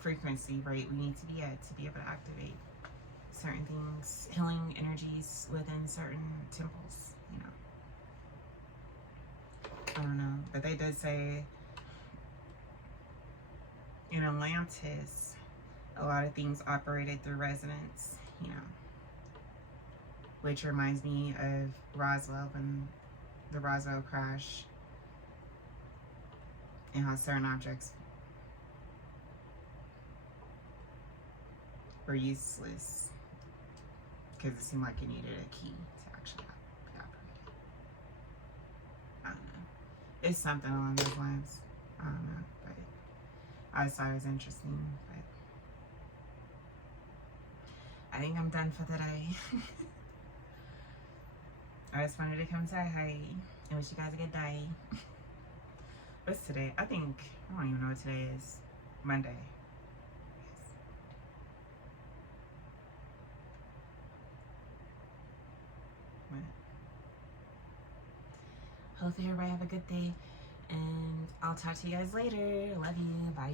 frequency rate we need to be at to be able to activate certain things, healing energies within certain temples, you know. I don't know, but they did say in Atlantis, a lot of things operated through resonance, you know, which reminds me of Roswell and the Roswell crash, and how certain objects were useless because it seemed like it needed a key to actually be operated. I don't know. It's something along those lines. I don't know, but I just thought it was interesting. But I think I'm done for the day. I just wanted to come say hi and wish you guys a good day. What's today? I don't even know what today is. Monday. Yes. Hopefully everybody have a good day, and I'll talk to you guys later. Love you. Bye.